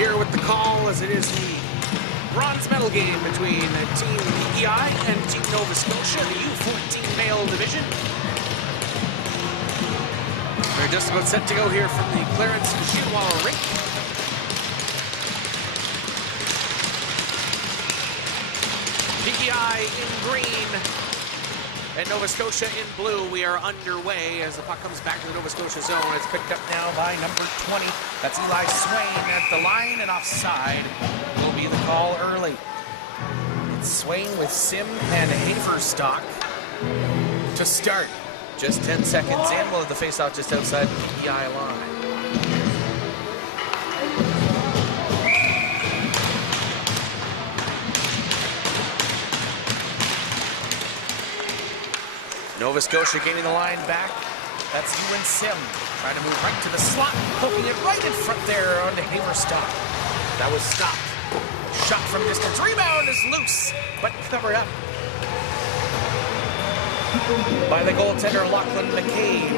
here with the call as it is the bronze medal game between Team PEI and Team Nova Scotia, the U14 male division. They're just about set to go here from the Clarence Chinois rink. PEI in green and Nova Scotia in blue. We are underway as the puck comes back to the Nova Scotia zone. It's picked up now by number 20. That's Eli Swain at the line, and offside will be the call early. It's Swain with Sim and Haverstock to start. Just 10 seconds in. We'll have the faceoff just outside the PEI line. Nova Scotia gaining the line back. That's Ewan Sim trying to move right to the slot, poking it right in front there onto Haverstock. That was stopped. Shot from distance. Rebound is loose, but covered up by the goaltender Lachlan McCabe.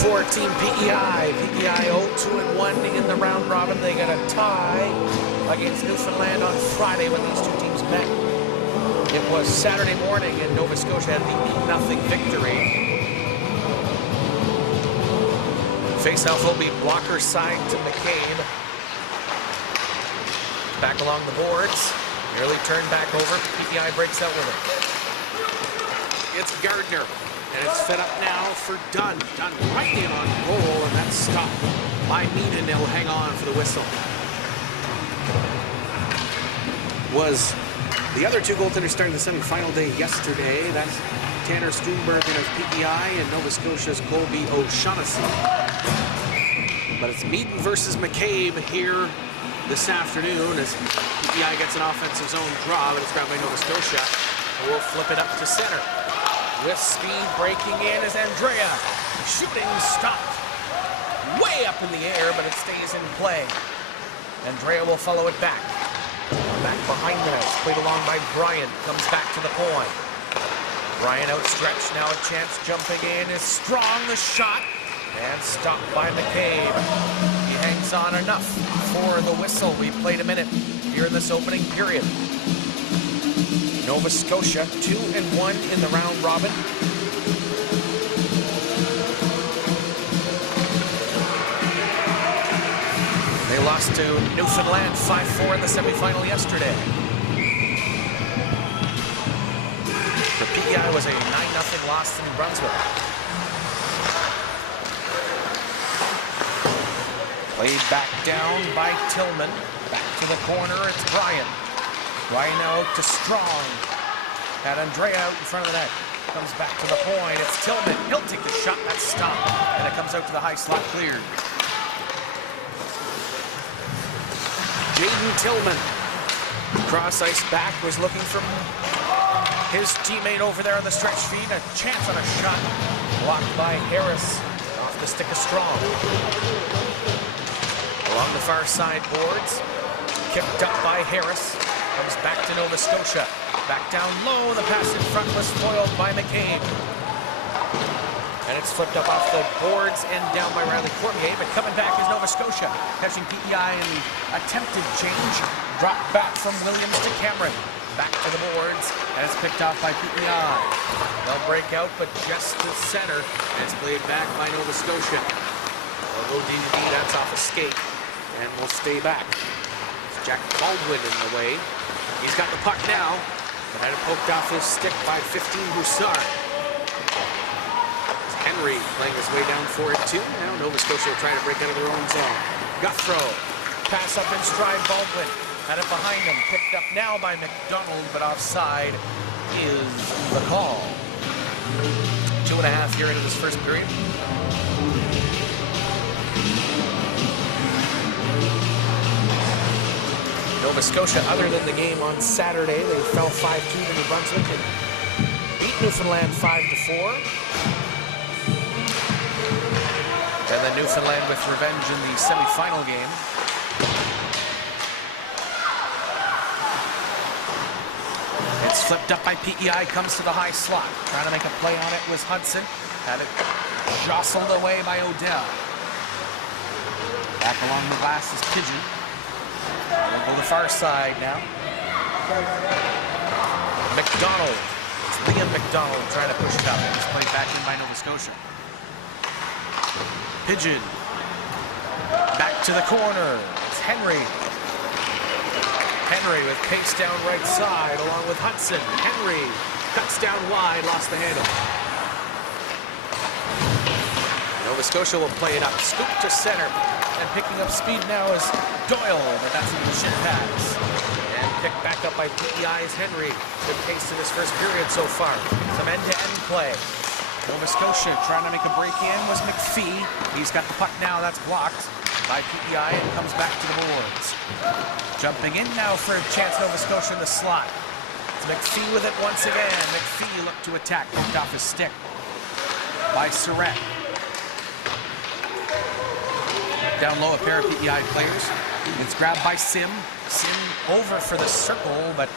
For Team PEI. PEI 0-2-1 in the round robin. They got a tie against Newfoundland on Friday when these two teams met. It was Saturday morning and Nova Scotia had the 8-0 victory. Faceoff will be blocker side to McCabe. Back along the boards. Nearly turned back over. PEI breaks out with it. It's Gardner. And it's fed up now for Dunn. Dunn right in on goal, and that's stopped by Meaden. He'll hang on for the whistle. Was the other two goaltenders starting the semifinal day yesterday. That's Tanner Schoonbergen of PEI and Nova Scotia's Colby O'Shaughnessy. But it's Meaden versus McCabe here this afternoon as PEI gets an offensive zone draw, but it's grabbed by Nova Scotia. We'll flip it up to center. With speed breaking in is Andrea. Shooting stopped. Way up in the air, but it stays in play. Andrea will follow it back. Back behind the net. Played along by Bryant. Comes back to the point. Bryant outstretched. Now a chance jumping in is strong. The shot. And stopped by McCabe. He hangs on enough for the whistle. We played a minute here in this opening period. Nova Scotia 2-1 in the round robin. They lost to Newfoundland 5-4 in the semifinal yesterday. For PEI was a 9-0 loss to New Brunswick. Played back down by Tillman. Back to the corner, it's Bryant. Ryan out to Strong. Had Andrea out in front of the net. Comes back to the point. It's Tillman. He'll take the shot. That's stopped. And it comes out to the high slot, cleared. Jaden Tillman. Cross ice back. Was looking for his teammate over there on the stretch feed. A chance on a shot. Blocked by Harris. Off the stick of Strong. Along the far side boards. Kicked up by Harris. Comes back to Nova Scotia. Back down low. The pass in front was foiled by McCabe. And it's flipped up off the boards and down by Riley Cormier. But coming back is Nova Scotia. Catching PEI in the attempted change. Dropped back from Williams to Cameron. Back to the boards. And it's picked off by PEI. They'll break out, but just to center. And it's played back by Nova Scotia. They'll go D-to-D. That's off a skate. And we'll stay back. Jack Baldwin in the way. He's got the puck now, but had it poked off his stick by 15 Broussard. Henry playing his way down for it too. Now Nova Scotia will try to break out of their own zone. Guthrow, pass up in stride. Baldwin had it behind him. Picked up now by McDonald, but offside is the call. 2.5 here into this first period. Nova Scotia, other than the game on Saturday, they fell 5-2 to New Brunswick and beat Newfoundland 5-4. And then Newfoundland with revenge in the semi-final game. It's flipped up by PEI, comes to the high slot. Trying to make a play on it was Hudson. Had it Jostled away by Odell. Back along the glass is Pigeon. We'll go the far side now. McDonald. It's Liam McDonald trying to push it up. It's played back in by Nova Scotia. Pigeon. Back to the corner. It's Henry. Henry with pace down right side along with Hudson. Henry cuts down wide, lost the handle. Nova Scotia will play it up. Scoop to center. And picking up speed now is Doyle, but that's a shit pass. And picked back up by PEI's Henry. Good pace in this first period so far. Some end-to-end play. Nova Scotia trying to make a break in was McPhee. He's got the puck now, that's blocked by PEI and comes back to the boards. Jumping in now for a chance, Nova Scotia in the slot. It's McPhee with it once again. McPhee looked to attack, poked off his stick by Surratt. Down low, a pair of PEI players. It's grabbed by Sim. Sim over for the circle, but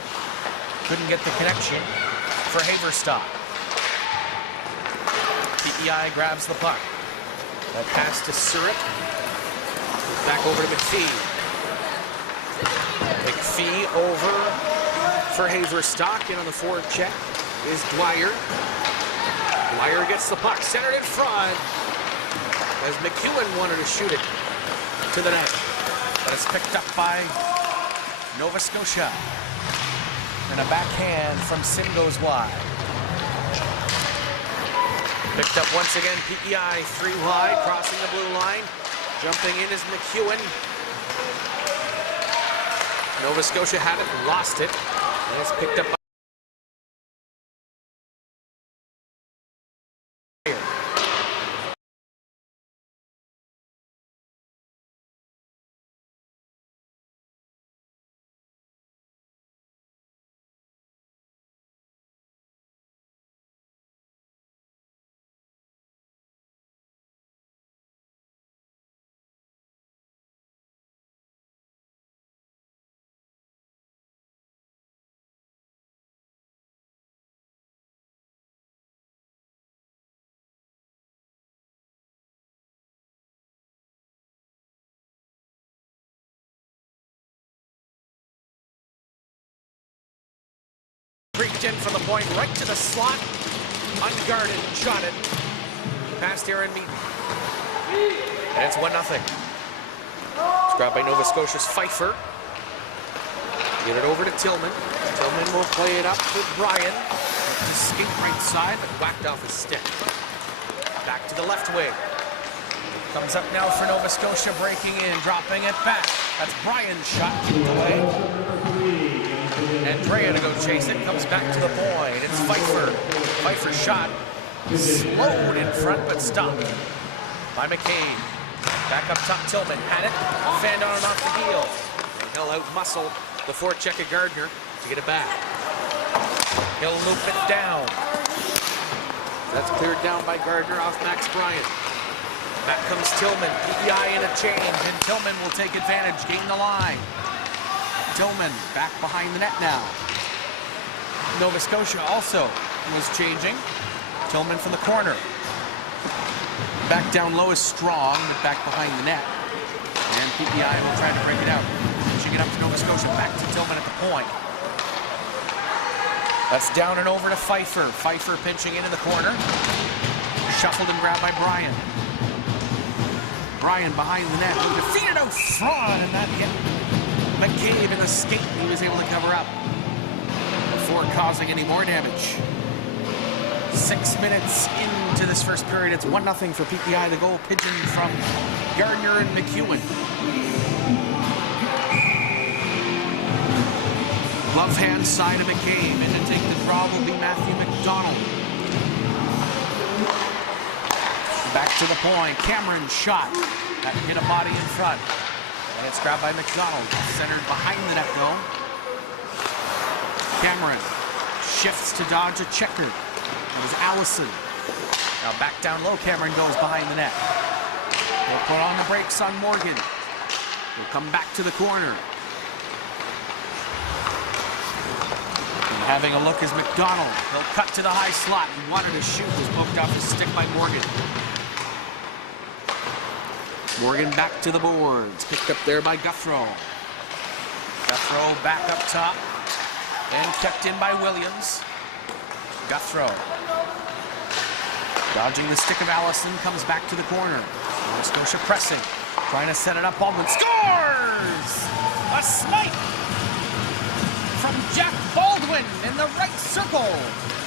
couldn't get the connection for Haverstock. PEI grabs the puck. That pass to Surratt. Back over to McPhee. McPhee over for Haverstock. In on the forward check is Dwyer. Dwyer gets the puck, centered in front. As McEwen wanted to shoot it to the net. But it's picked up by Nova Scotia. And a backhand from Sim goes wide. Picked up once again, PEI 3 wide, crossing the blue line. Jumping in is McEwen. Nova Scotia had it, lost it. And it's picked up by reached in for the point, right to the slot. Unguarded, shot it. Past Aaron Meaton. And it's 1-0. It's grabbed by Nova Scotia's Pfeiffer. Get it over to Tillman. Tillman will play it up to Bryan. To skate right side, but whacked off his stick. Back to the left wing. Comes up now for Nova Scotia, breaking in, dropping it back. That's Bryan's shot, kicked away. Andrea to go chase it, comes back to the point. It's Pfeiffer. Pfeiffer's shot slowed in front, but stopped by McCabe. Back up top, Tillman had it. Fanned on and off the heel. He'll out-muscle the forecheck of Gardner to get it back. He'll loop it down. That's cleared down by Gardner off Max Bryan. Back comes Tillman. PEI in a change, and Tillman will take advantage, gain the line. Tillman back behind the net now. Nova Scotia also was changing. Tillman from the corner. Back down low is Strong, but back behind the net. And PEI will try to break it out. Pushing it up to Nova Scotia, back to Tillman at the point. That's down and over to Pfeiffer. Pfeiffer pinching into the corner. Shuffled and grabbed by Bryan. Bryan behind the net. He defeated out front, and that hit McCabe in the skate. He was able to cover up before causing any more damage. 6 minutes into this first period. It's 1-0 for PEI. The goal pigeon from Gardner and McEwen. Glove hand side of McCabe, and to take the draw will be Matthew McDonald. Back to the point. Cameron's shot. That hit a body in front. And it's grabbed by McDonald. Centered behind the net though. Cameron shifts to dodge a checker. It was Allison. Now back down low, Cameron goes behind the net. He'll put on the brakes on Morgan. He'll come back to the corner. And having a look is McDonald. He'll cut to the high slot. He wanted to shoot, was poked off his stick by Morgan. Morgan back to the boards. Picked up there by Guthrow. Guthrow back up top. And kept in by Williams. Guthrow. Dodging the stick of Allison, comes back to the corner. Nova Scotia pressing. Trying to set it up. Baldwin scores! A smite from Jack Baldwin in the right circle.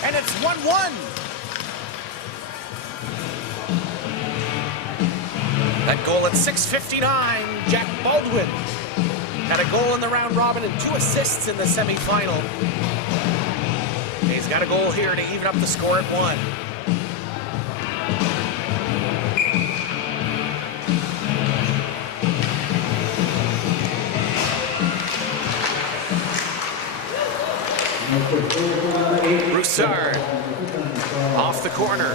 And it's 1-1. That goal at 6:59, Jack Baldwin had a goal in the round robin and 2 assists in the semifinal. He's got a goal here to even up the score at 1. Broussard off the corner.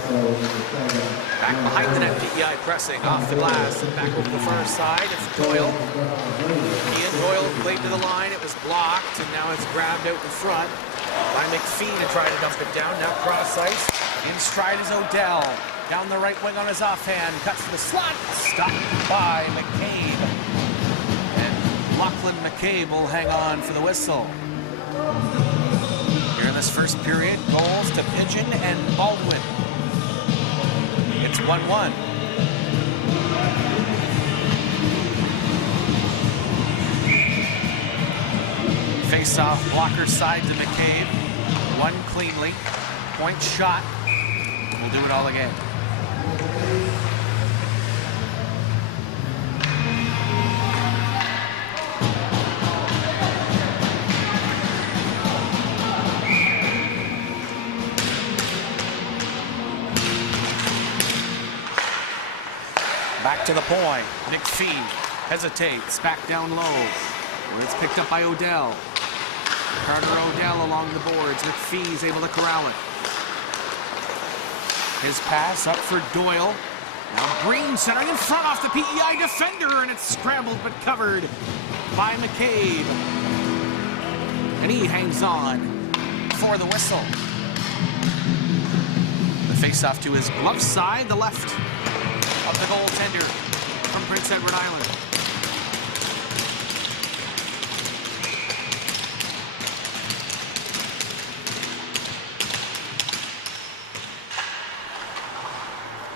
Back behind the net, PEI pressing off the glass and back over the far side. It's Doyle. Ian Doyle played to the line. It was blocked, and now it's grabbed out in front by McPhee to try to dump it down. Now cross ice. In stride is O'Dell. Down the right wing on his offhand. Cuts to the slot. Stopped by McCabe. And Lachlan McCabe will hang on for the whistle. Here in this first period, goals to Pigeon and Baldwin. It's 1-1. Face-off blocker side to McCabe. One cleanly. Point shot. We'll do it all again. Back to the point. McPhee hesitates. Back down low. Where it's picked up by O'Dell. Carter O'Dell along the boards. McPhee's able to corral it. His pass up for Doyle. Now Green centering in front off the PEI defender, and it's scrambled but covered by McCabe. And he hangs on for the whistle. The face-off to his glove side, the left of the goaltender from Prince Edward Island.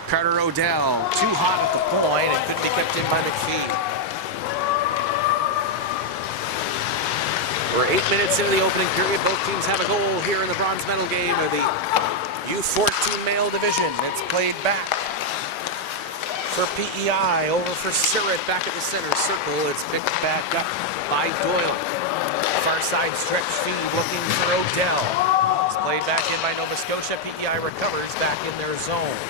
Carter O'Dell, too hot at the point. It couldn't be kept in by McPhee. We're 8 minutes into the opening period. Both teams have a goal here in the bronze medal game of the U14 male division. It's played back for PEI, over for Surratt, back at the center circle. It's picked back up by Doyle. Far side stretch feed looking for O'Dell. It's played back in by Nova Scotia. PEI recovers back in their zone.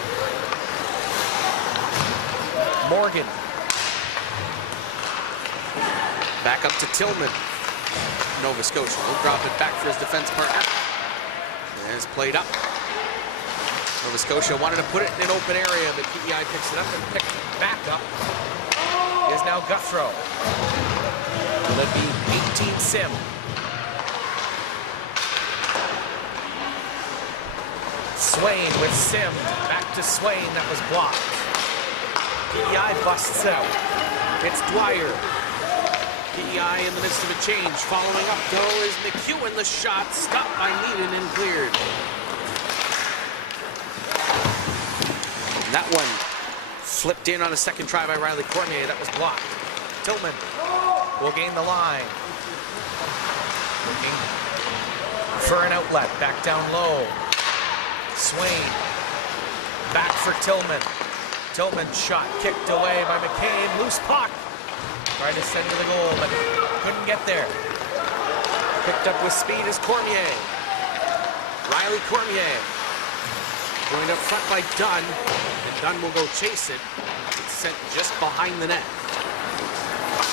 Morgan. Back up to Tillman. Nova Scotia will drop it back for his defense partner. And it's played up. Nova Scotia wanted to put it in an open area, but PEI picks it up and picked it back up. Is now Guthrow. That'd be 18 Sim. Swain with Sim. Back to Swain, that was blocked. PEI busts out. It's Dwyer. PEI in the midst of a change. Following up, though, is McEwen. The shot stopped by Needham and cleared. And that one flipped in on a second try by Riley Cormier. That was blocked. Tillman will gain the line. Looking for an outlet. Back down low. Swain. Back for Tillman. Tillman shot kicked away by McCabe. Loose puck. Tried to send to the goal, but couldn't get there. Picked up with speed is Cormier. Riley Cormier. Going up front by Dunn. And Dunn will go chase it. It's sent just behind the net.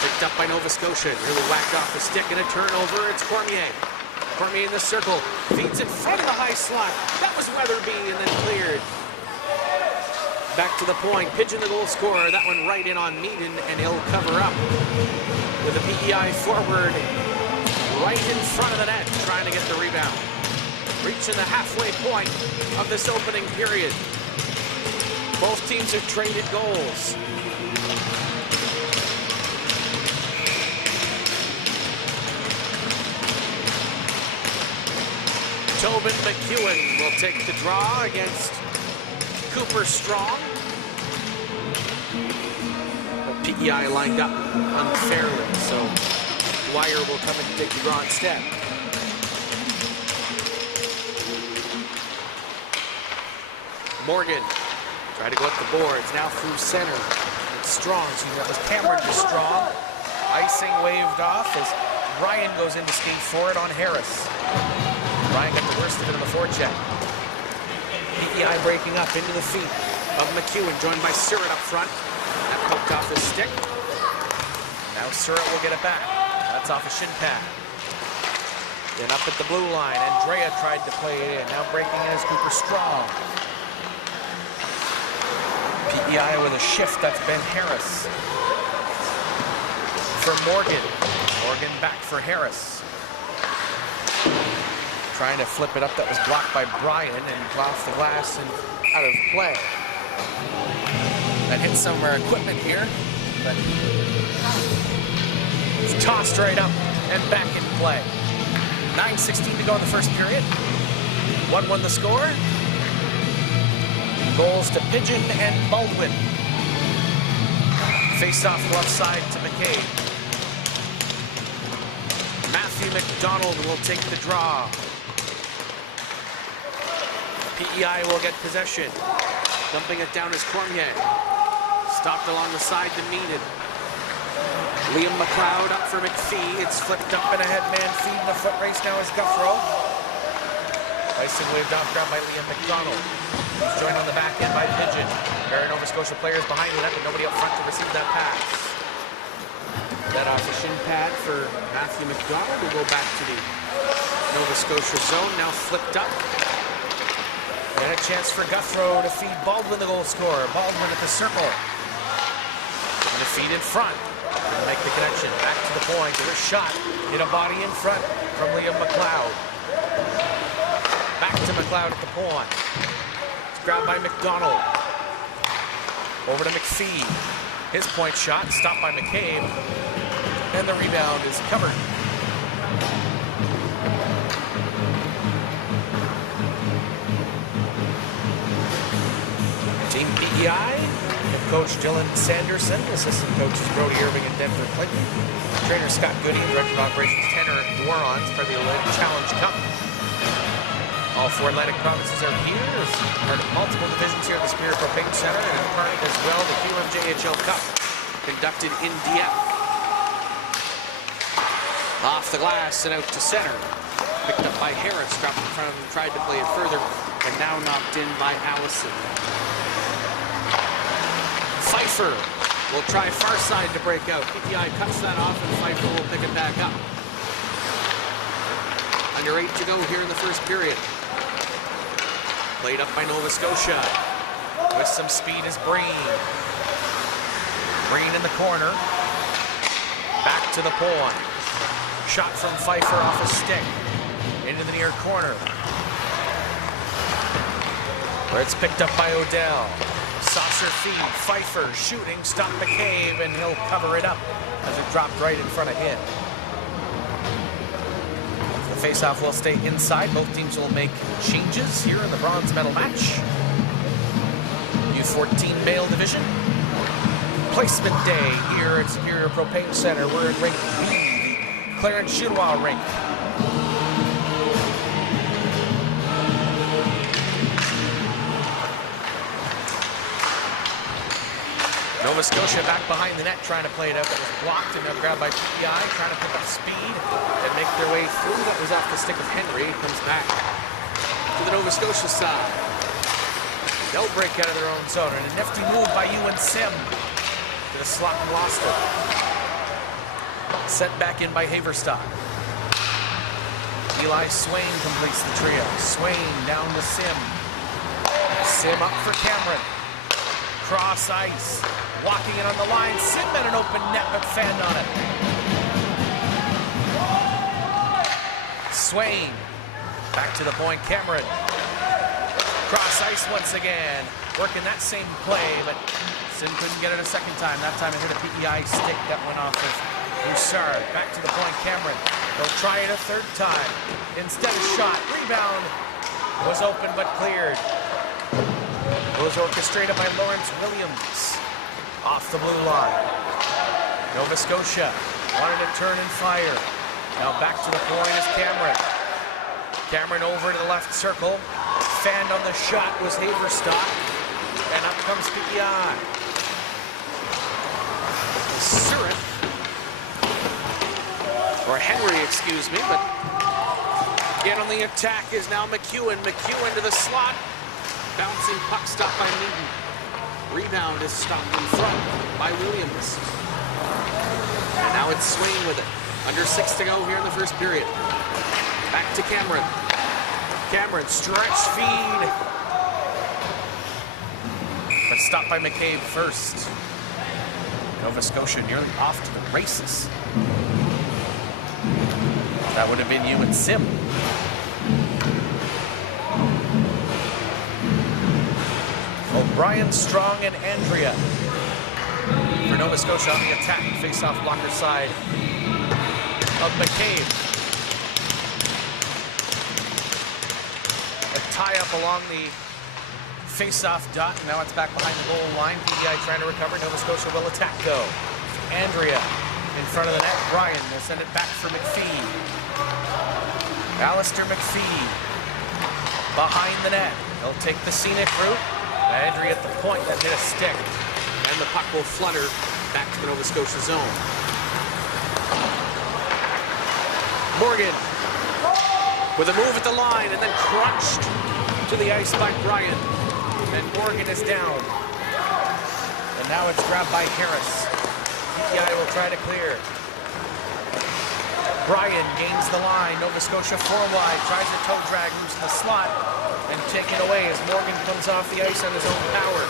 Picked up by Nova Scotia. Really whacked off the stick and a turnover. It's Cormier. Cormier in the circle. Feeds in front of the high slot. That was Weatherby and then cleared. Back to the point. Pigeon the goal scorer. That one right in on Meaden, and he'll cover up with a PEI forward right in front of the net, trying to get the rebound. Reaching the halfway point of this opening period. Both teams have traded goals. Ruben McEwen will take the draw against Cooper Strong. But PEI lined up unfairly, so Dwyer will come and take the draw instead. Morgan try to go at the boards, now through center. It's Strong, so that was Cameron to Strong. Icing waved off as Ryan goes in to skate for it on Harris. Ryan got the worst of it in the forecheck. PEI breaking up into the feet of McEwen, joined by Surratt up front. That poked off his stick. Now Surratt will get it back. That's off a shin pad. Then up at the blue line, Andrea tried to play it in. Now breaking in is Cooper Strong. PEI with a shift, that's Ben Harris. For Morgan. Morgan back for Harris. Trying to flip it up, that was blocked by Bryan and off the glass and out of play. That hit some of our equipment here, but it's tossed right up and back in play. 9:16 to go in the first period. 1-1 the score. Goals to Pigeon and Baldwin. Face off left side to McCabe. Matthew McDonald will take the draw. PEI will get possession. Dumping it down is Cormier. Stopped along the side to Meenan. Liam McLeod up for McPhee. It's flipped up and ahead man feed in the foot race now is Guffrow. Icing waved off ground by Liam McDonald. He's joined on the back end by Pigeon. There are Nova Scotia players behind the net, but nobody up front to receive that pass. That off the shin pad for Matthew McDonald. Will go back to the Nova Scotia zone. Now flipped up. And a chance for Guthrow to feed Baldwin, the goal scorer. Baldwin at the circle. And a feed in front. And make the connection. Back to the point. There's a shot. Hit a body in front from Liam McLeod. Back to McLeod at the point. It's grabbed by McDonald. Over to McPhee. His point shot stopped by McCabe. And the rebound is covered. Team PEI, head coach Dylan Sanderson, assistant coaches Brody Irving and Denver Clinton, trainer Scott Goody, and director of operations Tanner Dwarons for the Atlantic Challenge Cup. All four Atlantic provinces are here as part of multiple divisions here at the Superior Propane Center, and as part as well the QMJHL Cup conducted in Dieppe. Off the glass and out to center. Picked up by Harris, dropped in front of him, tried to play it further, and now knocked in by Allison. Pfeiffer will try far side to break out. PEI cuts that off and Pfeiffer will pick it back up. Under 8 to go here in the first period. Played up by Nova Scotia. With some speed is Breen. Breen in the corner. Back to the point. Shot from Pfeiffer off a stick. Into the near corner. Where it's picked up by Odell. Saucer feed, Pfeiffer shooting, stop McCabe, and he'll cover it up as it dropped right in front of him. The face-off will stay inside. Both teams will make changes here in the bronze medal match. U14 male division. Placement day here at Superior Propane Center. We're in rink B, the Clarence Chinois rink. Nova Scotia back behind the net trying to play it out. That was blocked and now grabbed by PEI, trying to pick up speed and make their way through. That was off the stick of Henry. Comes back to the Nova Scotia side. They'll break out of their own zone. And a nifty move by Ewan Sim to the slot and lost it. Sent back in by Haverstock. Eli Swain completes the trio. Swain down to Sim. Sim up for Cameron. Cross ice. Walking it on the line. Sim at an open net, but fanned on it. Swain. Back to the point, Cameron. Cross ice once again. Working that same play, but Sim couldn't get it a second time. That time it hit a PEI stick that went off of Broussard. Back to the point, Cameron. They'll try it a third time. Instead a shot. Rebound was open but cleared. Was orchestrated by Lawrence Williams. Off the blue line. Nova Scotia wanted to turn and fire. Now back to the point is Cameron. Cameron over to the left circle. Fanned on the shot was Haverstock. And up comes PEI. Surratt. Or Henry, excuse me, but again on the attack is now McEwen. McEwen to the slot. Bouncing puck stopped by Meaden. Rebound is stopped in front by Williams. And now it's Swain with it. Under 6 to go here in the first period. Back to Cameron. Cameron, stretch feed. But stopped by McCabe first. Nova Scotia nearly off to the races. That would have been you and Sim. O'Brien, Strong, and Andrea for Nova Scotia on the attack. Face-off blocker side of McCabe. A tie-up along the face-off dot. Now it's back behind the goal line. PEI trying to recover. Nova Scotia will attack, though. Andrea in front of the net. Bryan will send it back for McPhee. Alistair McPhee behind the net. He'll take the scenic route. Andrea at the point, that hit a stick. And the puck will flutter back to the Nova Scotia zone. Morgan with a move at the line and then crunched to the ice by Bryan. And Morgan is down. And now it's grabbed by Harris. PEI will try to clear. Bryan gains the line. Nova Scotia 4 wide. Tries a toe drag, moves to the slot. And taken away as Morgan comes off the ice on his own power.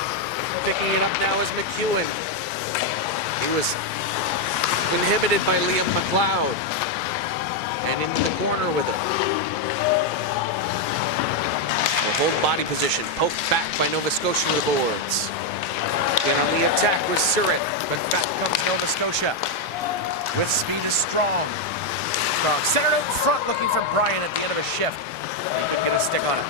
Picking it up now is McEwen. He was inhibited by Liam McLeod. And into the corner with it. The hold body position. Poked back by Nova Scotia to the boards. Again on the attack was Surratt. But back comes Nova Scotia. With speed is Strong. Centered out in front, looking for Bryan at the end of a shift. He could get a stick on it.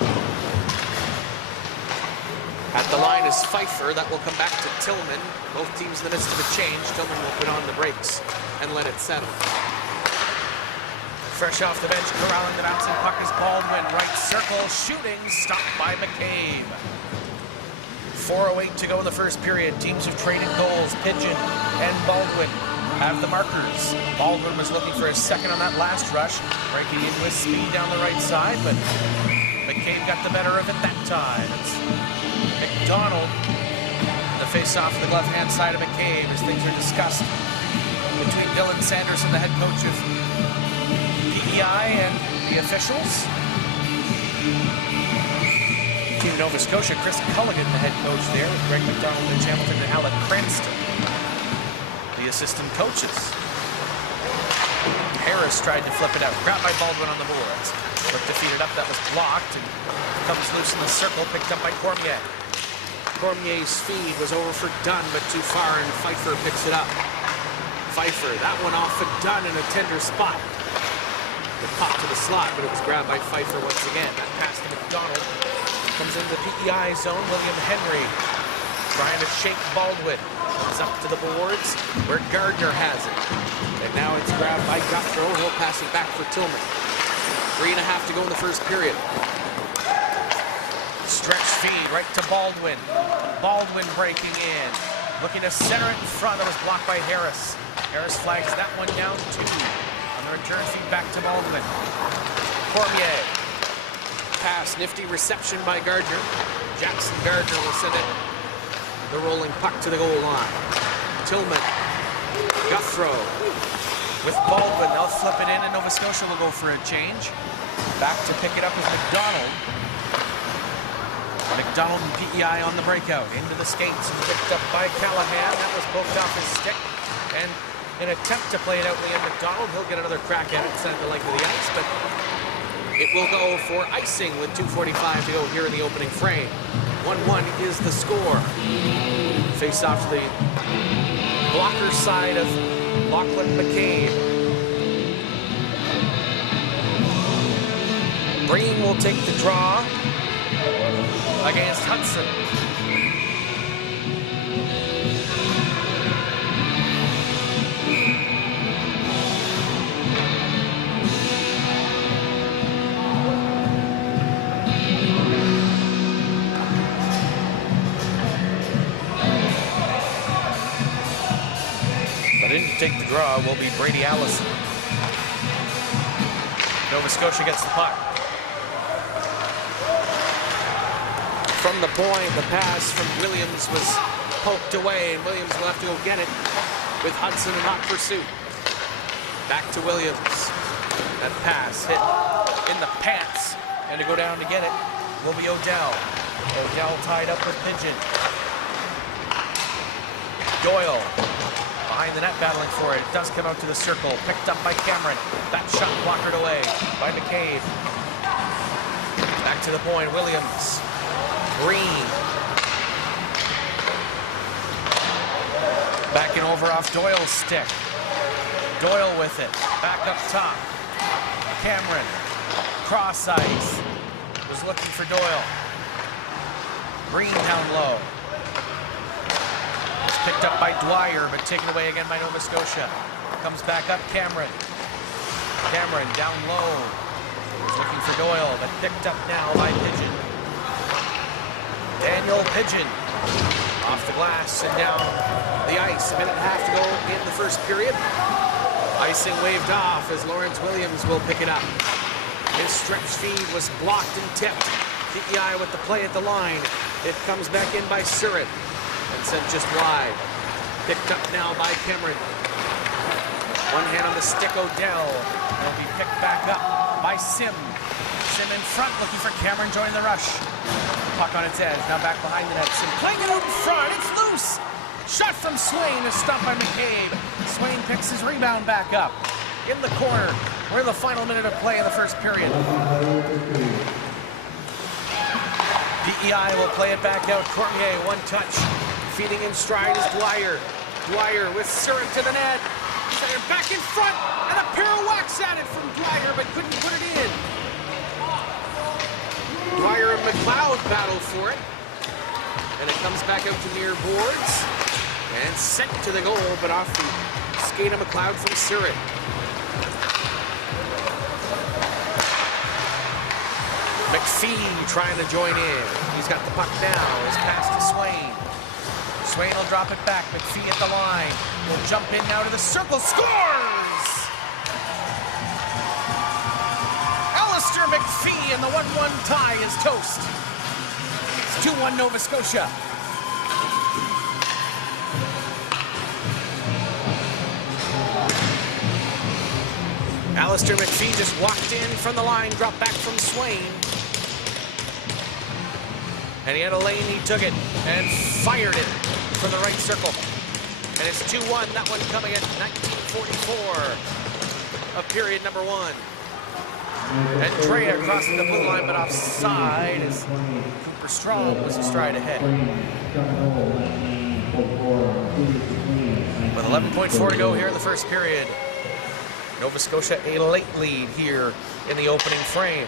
At the line is Pfeiffer. That will come back to Tillman. Both teams in the midst of a change. Tillman will put on the brakes and let it settle. Fresh off the bench, corralling the bouncing puck is Baldwin. Right circle, shooting, stopped by McCabe. 4:08 to go in the first period. Teams have traded goals. Pigeon and Baldwin have the markers. Baldwin was looking for a second on that last rush, breaking in with speed down the right side, but McCabe got the better of it that time. It's McDonald, the face-off the glove-hand side of McCabe as things are discussed between Dylan Sanderson, the head coach of PEI, and the officials. Team Nova Scotia, Chris Culligan, the head coach there, with Greg McDonald, Mitch Hamilton, and Alec Cranston, the assistant coaches. Harris tried to flip it out. Grabbed by Baldwin on the boards. Looked to feed it up. That was blocked and comes loose in the circle. Picked up by Cormier. Cormier's feed was over for Dunn, but too far, and Pfeiffer picks it up. Pfeiffer, that one off for Dunn in a tender spot. The pop to the slot, but it was grabbed by Pfeiffer once again. That pass to McDonald. Comes into the PEI zone. William Henry trying to shake Baldwin. Comes up to the boards where Gardner has it. And now it's grabbed by Guthrow. He'll pass it back for Tillman. 3.5 to go in the first period. Stretch feed right to Baldwin. Baldwin breaking in. Looking to center it in front. That was blocked by Harris. Harris flags that one down 2. On the return feed back to Baldwin. Cormier. Pass, nifty reception by Gardner. Jackson Gardner will send it. The rolling puck to the goal line. Tillman. Guthrow. With Baldwin, they'll flip it in, and Nova Scotia will go for a change. Back to pick it up is McDonald. McDonald and PEI on the breakout. Into the skates, picked up by Callahan. That was poked off his stick. And in an attempt to play it out, Liam McDonald, he'll get another crack at it, send it the length of the ice, but it will go for icing with 2:45 to go here in the opening frame. 1-1 is the score. Face off to the blocker side of Lachlan McCabe. Breen will take the draw. against Hudson. But in to take the draw will be Brady Allison. Nova Scotia gets the puck. From the point, the pass from Williams was poked away, and Williams will have to go get it with Hudson in hot pursuit. Back to Williams. That pass hit in the pants, and to go down to get it will be Odell. Odell tied up with Pigeon. Doyle behind the net battling for it. It does come out to the circle. Picked up by Cameron. That shot blockered away by McCabe. Back to the point. Williams. Green. Backing over off Doyle's stick. Doyle with it. Back up top. Cameron. Cross ice. Was looking for Doyle. Green down low. It's picked up by Dwyer, but taken away again by Nova Scotia. Comes back up Cameron. Cameron down low. Was looking for Doyle, but picked up now by Pigeon. Daniel Pigeon off the glass and down the ice. A minute and a half to go in the first period. Icing waved off as Lawrence Williams will pick it up. His stretch feed was blocked and tipped. PEI with the play at the line. It comes back in by Surratt and sent just wide. Picked up now by Cameron. One hand on the stick, Odell. Will be picked back up by Sim. Sim in front, looking for Cameron joining the rush. Puck on its edge, now back behind the net. Sim playing it out in front, it's loose! Shot from Swain is stopped by McCabe. Swain picks his rebound back up. In the corner, we're in the final minute of play in the first period. PEI will play it back out. Cormier, one touch. Feeding in stride is Dwyer. Dwyer with Surratt to the net. Surratt back in front, and a pair of whacks at it from Dwyer, but couldn't put it in. Dwyer and McLeod battle for it. And it comes back out to near boards. And sent to the goal, but off the skate of McLeod from Surratt. McPhee trying to join in. He's got the puck now. His pass to Swain. Swain will drop it back. McPhee at the line. Will jump in now to the circle. Scores! Alistair McPhee, and the 1-1 tie is toast. It's 2-1 Nova Scotia. Alistair McPhee just walked in from the line, dropped back from Swain. And he had a lane, he took it and fired it from the right circle. And it's 2-1, that one coming at 19:44 of period number 1. And Drea crossing the blue line, but offside as Cooper Strong was a stride ahead. With 11.4 to go here in the first period. Nova Scotia a late lead here in the opening frame.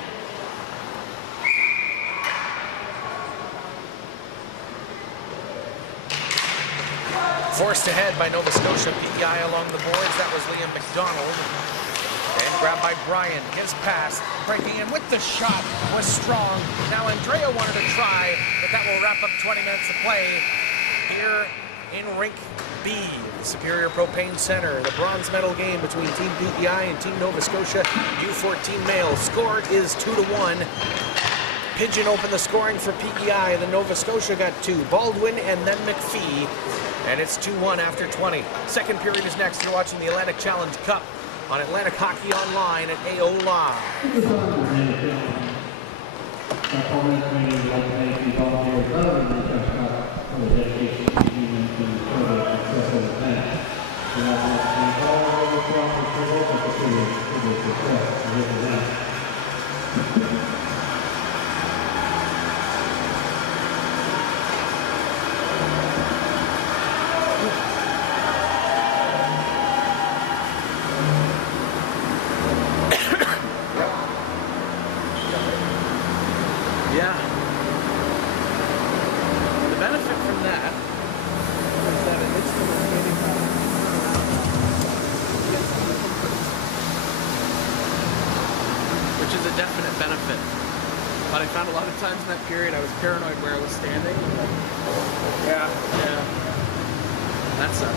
Forced ahead by Nova Scotia. PEI along the boards. That was Liam McDonald. And grabbed by Bryan. His pass. Breaking in with the shot was Strong. Now Andrea wanted to try, but that will wrap up 20 minutes of play here in Rink B, the Superior Propane Center. The bronze medal game between Team PEI and Team Nova Scotia. U14 male. Score is 2-1. Pigeon opened the scoring for PEI. The Nova Scotia got 2. Baldwin and then McPhee. And it's 2-1 after 20. Second period is next. You're watching the Atlantic Challenge Cup on Atlantic Hockey Online at AO Live. found a lot of times in that period I was paranoid where I was standing. Yeah. Yeah. That sucked.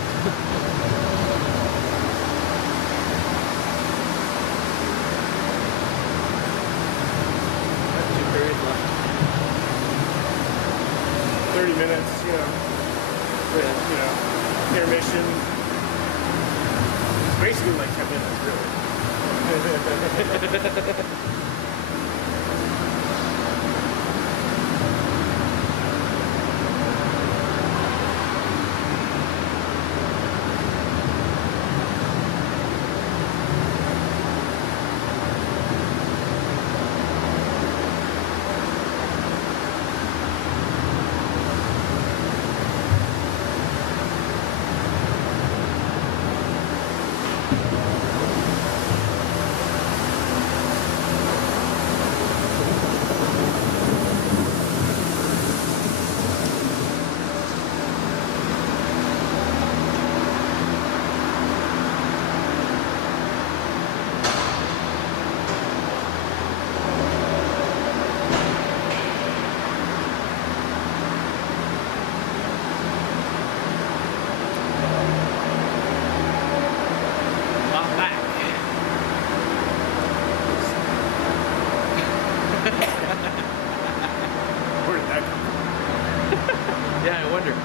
Two periods left. 30 minutes, you know, with, you know, intermission. It's basically like 10 minutes, really.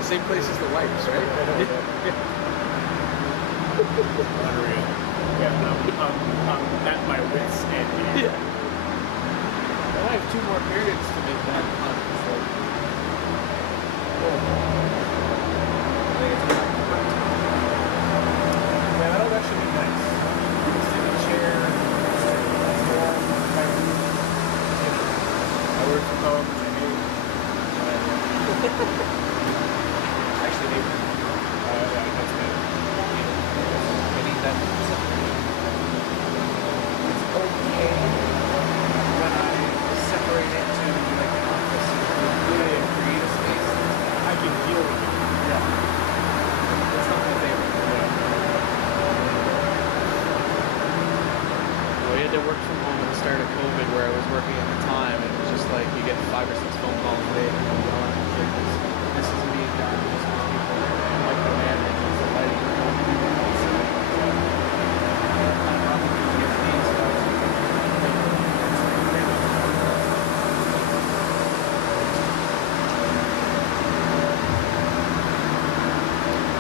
Same place as the wipes, right? Unreal. Yeah, I'm at my wits' end here. Yeah. I have 2 more periods to make that 100. So. Yeah, that'll actually be nice. Sit in a chair, warm, my room. I work from home, which I hate. Actually, hate it. Yeah, that's good. I need that. It's okay when I separate it to like an office and create a space. I can deal with it. Yeah. It's not my favorite. Yeah. Well, we had to work from home at the start of COVID where I was working at the time, and it was just like you get 5 or 6 phone calls a day and you go on. This isn't being done. This is people micromanaging. It's the lighting.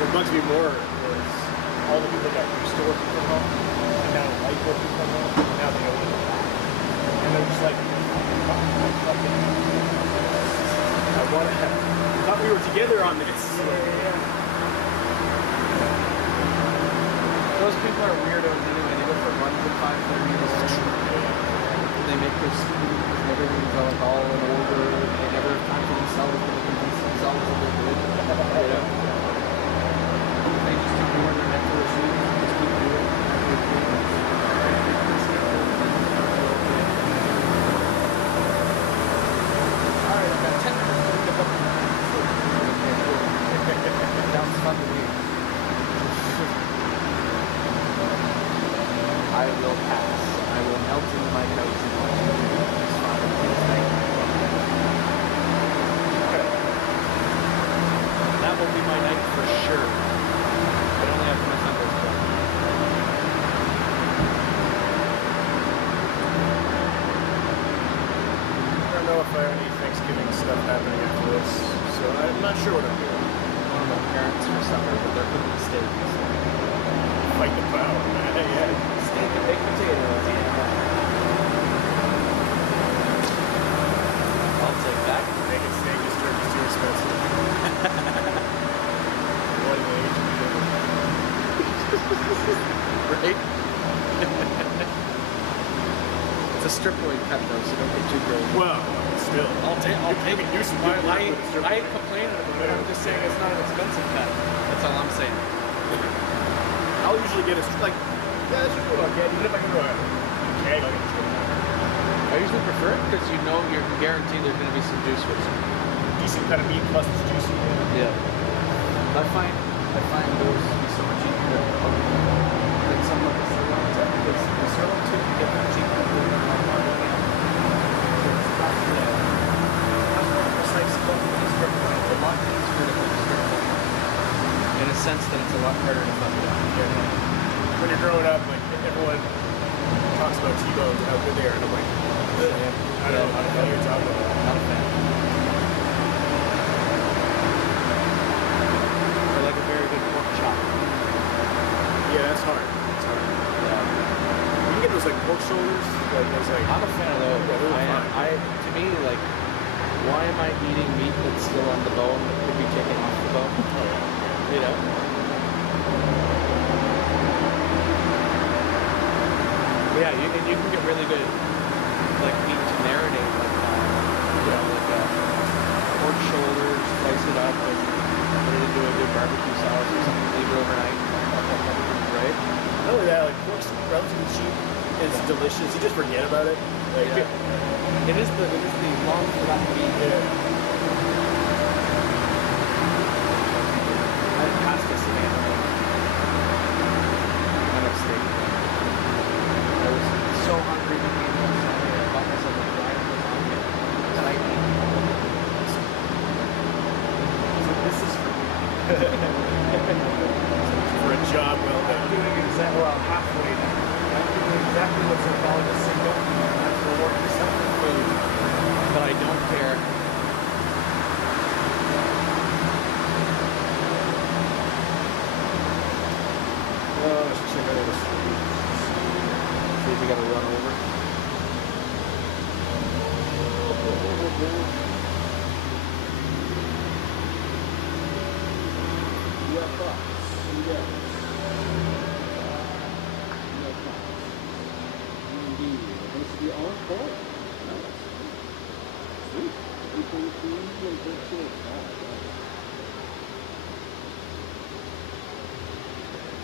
What bugs me more was all the people that used to work from home and now like working from home, and now they don't want to go back. And they're just like, I want to have, I thought we were together on this. Yeah. Those people are weirdos anyway. They go for runs at 5:30. They make their speed and everything's all in order. They never have time for themselves. They convince themselves that they're good. You know? They just ignore their mental issues and just keep doing it. Alright, I've got 10 minutes to pick up. Sounds fun to me. I will pass. I will melt into my couch and watch it. It's fine. Okay. That will be my night for sure. But only after my son goes to bed. I don't know if I have any Thanksgiving stuff happening after this, so I'm not sure what I'm doing. One of my parents for supper, but they're cooking steaks. Fight the power, man. Yeah. Steak and baked potatoes. Yeah. I'll take that. Naked steak is too expensive. What an age we live in. Right? It's a strip loin cut though, so don't get too great. Well, still. I'll take You can do some good work with a strip I ain't loin. complaining about it. I'm just saying it's not an expensive cut. That's all I'm saying. I'll usually get a like, yeah, that's just what I'll get. Even if I can go out, okay, I'll get a strip loin. I usually prefer it because you know you're guaranteed there's going to be some juice with it. Decent kind of meat plus it's juicy. Yeah. I find those to be so much easier to cook than some of the sirloins because the sirloin too, you get that cheap food and harder to fuck it up. Yeah. When you're growing up, like everyone talks about T-bones and how good they are, and I'm like, ugh. I don't know what you're talking about. Not a fan. I like a very good pork chop. Yeah, that's hard. That's hard. Yeah. You can get those like pork shoulders, like those like. I'm a fan of those. Yeah, they're fine. To me, like, why am I eating meat that's still on the bone that could be taken off the bone? Oh yeah. You know? But yeah, you can get really good, like, meat to marinate, like, pork shoulders, slice it up, and put it into a good barbecue sauce or something, leave it overnight. Right? Not only that, like pork's relatively cheap. It's delicious. You just forget about it. Like, It is the long for that meat. yeah. I passed this in animal. I love steak. I was so hungry when we ate on Sunday. I bought myself a giant lasagna that I ate all of it. So this is for me. For a job well I'm done. doing exactly, well, halfway now. I'm doing exactly what's involved in single. That's the work yourself for food. But I don't care. Oh, I should check out this. See if we gotta run over.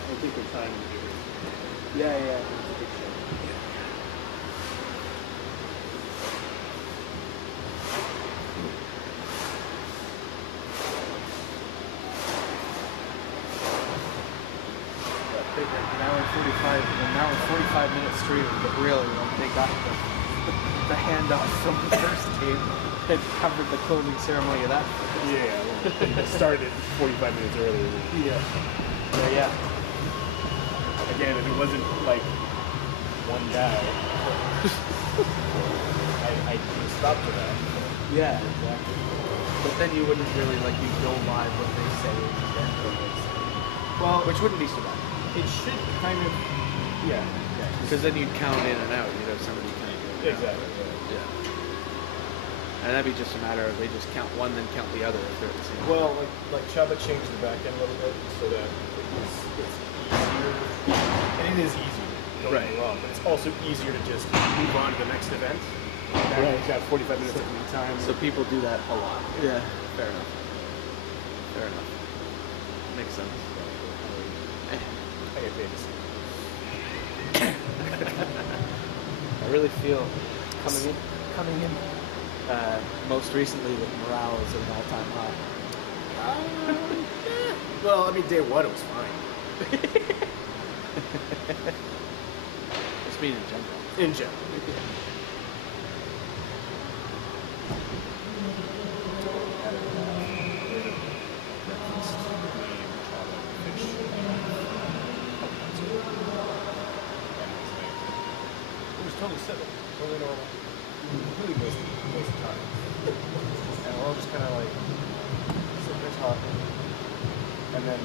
I'll take your time and do it. Yeah, yeah. It's a big show. An hour and 45 minutes stream, but really, like, they got the handoff from the first game had covered the closing ceremony of that. Yeah, well, it started 45 minutes earlier. Yeah. Yeah. Again, if it wasn't like one guy, I could stop for that. Yeah, exactly. But then you wouldn't really, like, you go live what they say and then what they say. Well, Which wouldn't be so bad. it should kind of, yeah. Because then you'd count in and out. You'd have somebody kind of go. Exactly. Yeah. Yeah. And that'd be just a matter of they just count one, then count the other if they're at the same time. Well, like Chubba changed the back end a little bit so that it's easier, and it is easier. Don't get me wrong, but it's also easier to just move on to the next event. Right. He's got 45 minutes of lead time. So people do that a lot. Yeah. Fair enough. Fair enough. Makes sense. I get paid to see. I really feel coming in. Most recently, that morale is at an all-time high. Well, I mean, day one it was fine. Just mean in general. In general. It was totally civil, totally normal. Completely waste of time. And we're all just kind of like sitting there talking, and then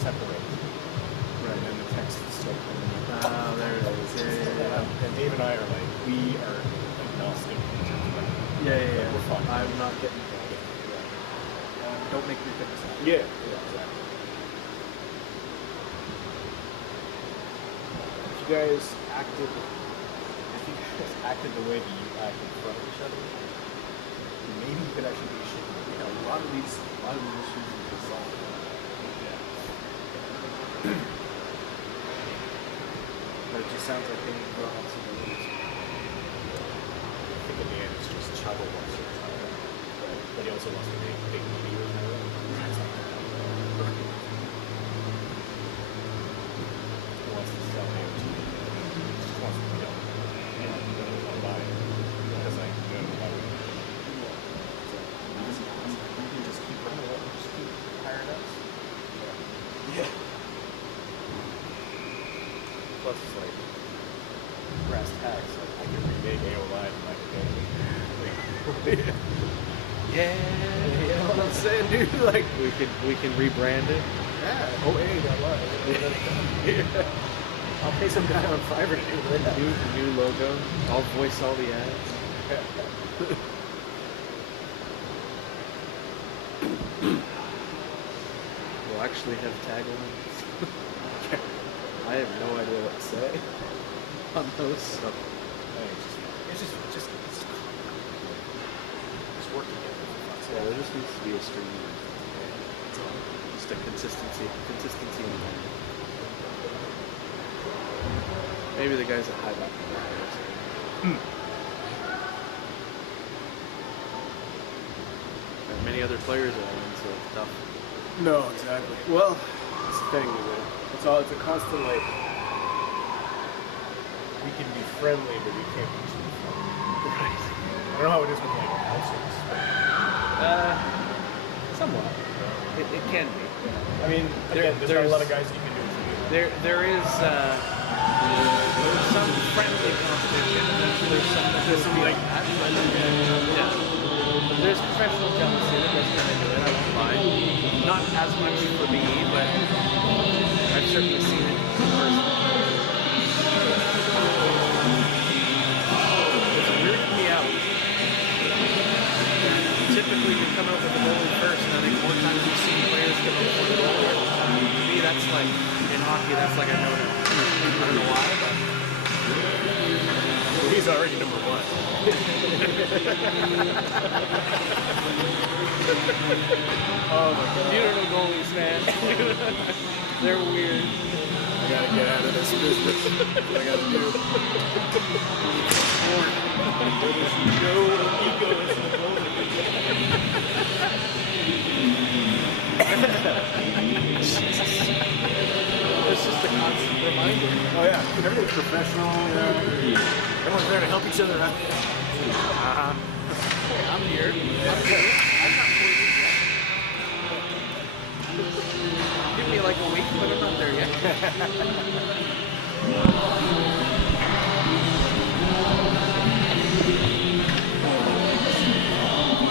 separate. Right. And then the text start coming in. Oh, there it is. Yeah. And Dave and I are like, we are agnostic in terms of that. Yeah. We're fine. I'm not getting involved. Don't make me pick this up. Yeah, exactly. If you guys acted, the way that you act in front of each other, maybe you could actually be shit. You know, a lot of these issues can be solved. Yeah. But it just sounds like they need to go on some of these. I think in the end, it's just Chubba wants to retire, but he also wants to make big money retiring. He wants to sell AOT. He just wants to, buy it. Because like, why would You can just keep running it. Just keep hiring us. Yeah. Plus, it's like brass tacks. Like, I can remake AO Live in like a day. Yeah, you know what I'm saying, dude? Like, we can rebrand it. yeah, OA.live. Yeah. I'll pay some guy on Fiverr to do that. New logo. I'll voice all the ads. We'll actually have taglines. I have no idea what to say on those. So. It's just working. Yeah, there just needs to be a stream. Just a consistency in there. Maybe the guys at High Back. Many other players are on, so it's tough. No, exactly. Well, that's the thing, dude. It's a constant, like, We can be friendly, but we can't be too friendly. right. I don't know how it is with like announcers. Somewhat. It can be. I mean, There's not a lot of guys you can do it for. There is some friendly competition. There's some like that. Yeah. There's professional jealousy that does come into it. I won't lie. Not as much for me, but I've certainly seen it personally. It's weirded me out. Typically, you come out with the goalie first, and I think more times you've seen players come out with the goalie. To me, that's like, in hockey, that's like a no-no. I don't know why, but... Well, he's already number one. oh my god. You don't know goalies, man. They're weird. I gotta get out of this business. That's what I gotta do. There's no ego in the goalie. It's just a constant reminder. Oh yeah, everything's professional. Everyone's there to help each other out. Hey, I'm here. I'm good. I'm not poisoned yet. Give me like a week, but I'm not there yet.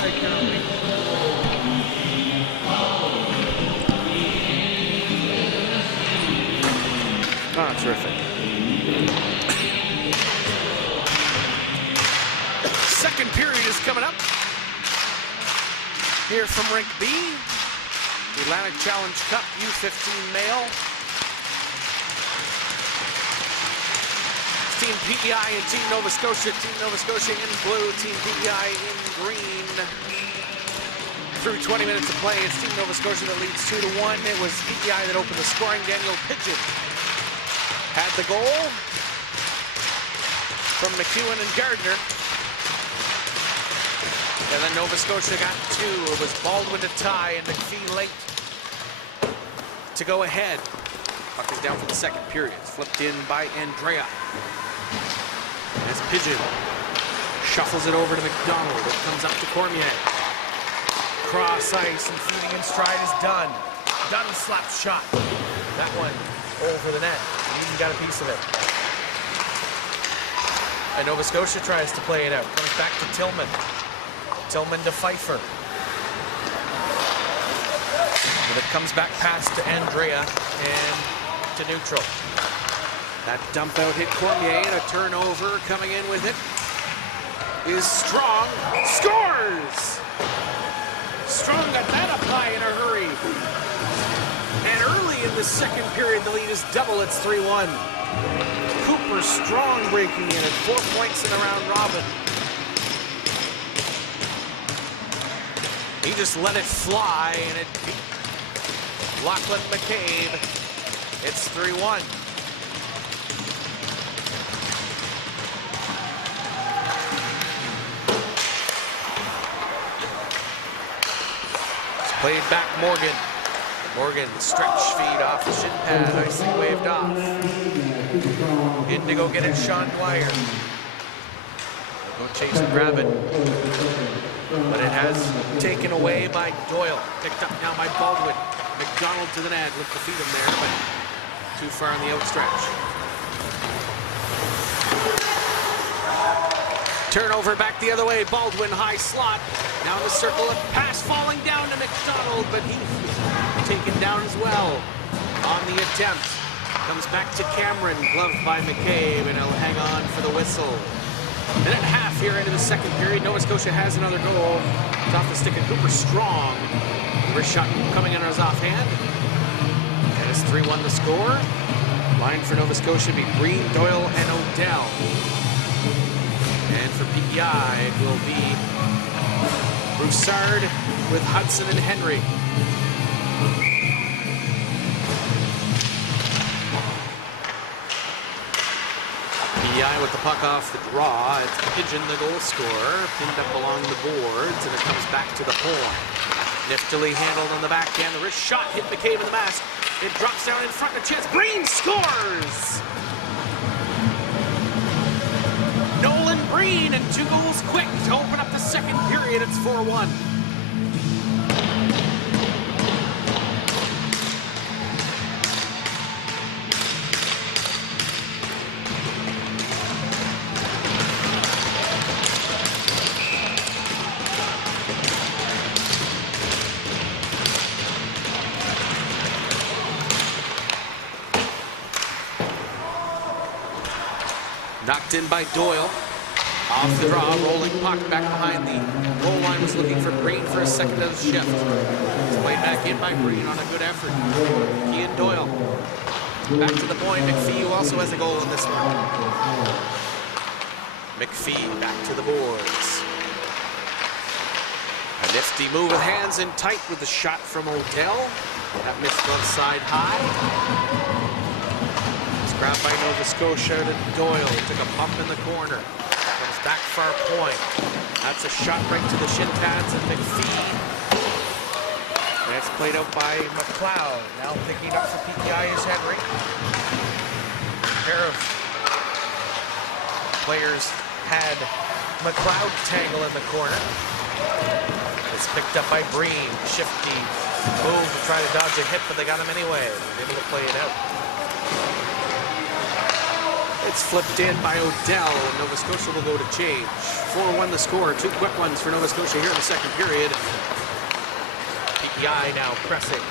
I cannot wait. Ah, terrific. Second period is coming up. Here from Rink B, the Atlantic Challenge Cup U14 male. Team PEI and Team Nova Scotia. Team Nova Scotia in blue, Team PEI in green. Through 20 minutes of play, it's Team Nova Scotia that leads 2-1. It was PEI that opened the scoring. Daniel Pigeon had the goal from McEwen and Gardner. And then Nova Scotia got two. It was Baldwin to tie and McPhee late to go ahead. Puck is down for the second period. Flipped in by Andrea. As Pigeon shuffles it over to McDonald. It comes up to Cormier. Cross ice and feeding in stride is done. Dunn slaps shot. That one over the net. Eden got a piece of it. And Nova Scotia tries to play it out. Comes back to Tillman. Tillman to Pfeiffer. But it comes back past to Andrea and to neutral. That dump out hit Cormier and a turnover coming in with it is Strong. Scores! Strong got that up high in a hurry. And early in the second period, the lead is double. It's 3-1. Cooper Strong breaking in at 4 points in the round robin. He just let it fly, and it beat Lachlan McCabe. It's 3-1. It's played back Morgan. Morgan stretch feed off the shin pad, nicely waved off. In to go get it, Sean Dwyer. Go chase and grab it. But it has taken away by Doyle. Picked up now by Baldwin. McDonald to the net. Looked to feed him there, but too far on the outstretch. Turnover back the other way. Baldwin, high slot. Now in the circle, a pass falling down to McDonald, but he's taken down as well on the attempt. Comes back to Cameron, gloved by McCabe, and he'll hang on for the whistle. And at half here into the second period, Nova Scotia has another goal. It's off the stick of Cooper Strong. First shot coming in on his offhand. And it's 3-1 the score. Line for Nova Scotia be Breen, Doyle, and Odell. And for PEI, it will be Broussard with Hudson and Henry. PEI with the puck off the draw. It's Pigeon, the goal scorer, pinned up along the boards, and it comes back to the point. Niftily handled on the backhand. The wrist shot hit McCabe in the mask. It drops down in front, a chance. Breen scores! Nolan Breen, and 2 goals quick to open up the second period. It's 4-1. Knocked in by Doyle. Off the draw, rolling puck back behind the goal line. Was looking for Breen for a second of the shift. It's played back in by Breen on a good effort. Ian Doyle. Back to the point. McPhee, who also has a goal in this one. McPhee back to the boards. A nifty move with hands in tight with the shot from Odell. That missed glove side high. Grabbed by Nova Scotia to Doyle. Took a bump in the corner. Comes back far point. That's a shot right to the shin pads of McPhee. And it's played out by McLeod. Now picking up for PEI is Henry. A pair of players had McLeod tangle in the corner. It's picked up by Breen. Shifty move to try to dodge a hit, but they got him anyway. Able to play it out. It's flipped in by Odell, and Nova Scotia will go to change. 4-1 the score. 2 quick ones for Nova Scotia here in the second period. PEI now pressing.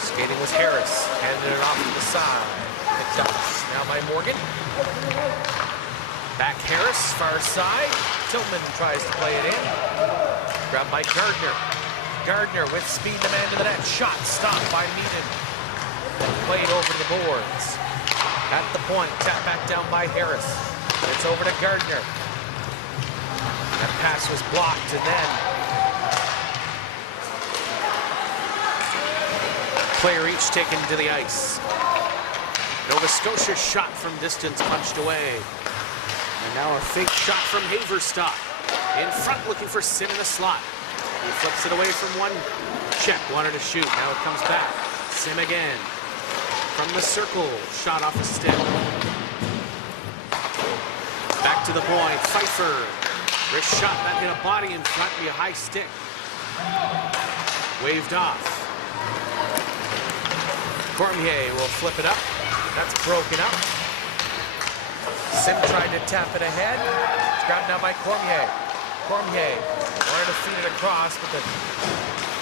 Skating was Harris. Handed it off to the side. Picked up now by Morgan. Back Harris, far side. Tillman tries to play it in. Grabbed by Gardner. Gardner with speed, the man to the net. Shot stopped by Meaden. And played over the boards. At the point, tap back down by Harris. It's over to Gardner. That pass was blocked, and then player each taken to the ice. Nova Scotia shot from distance, punched away. And now a fake shot from Haverstock. In front, looking for Sim in the slot. He flips it away from one check, wanted to shoot. Now it comes back. Sim again. From the circle, shot off a stick. Back to the point, Pfeiffer. Wrist shot, that hit a body in front, be a high stick. Waved off. Cormier will flip it up. That's broken up. Sim tried to tap it ahead. It's grabbed now by Cormier. Cormier wanted to feed it across, but the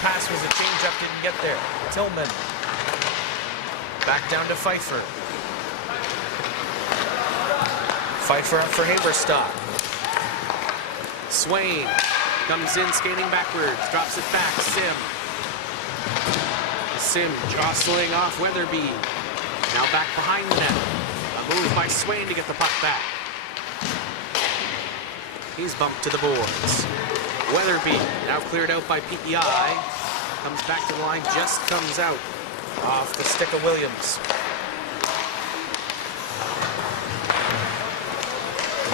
pass was a change-up, didn't get there. Tillman. Back down to Pfeiffer. Pfeiffer up for Haverstock. Swain comes in, skating backwards, drops it back. Sim jostling off Weatherby. Now back behind the net. A move by Swain to get the puck back. He's bumped to the boards. Weatherby now cleared out by PEI. Comes back to the line, just comes out. Off the stick of Williams.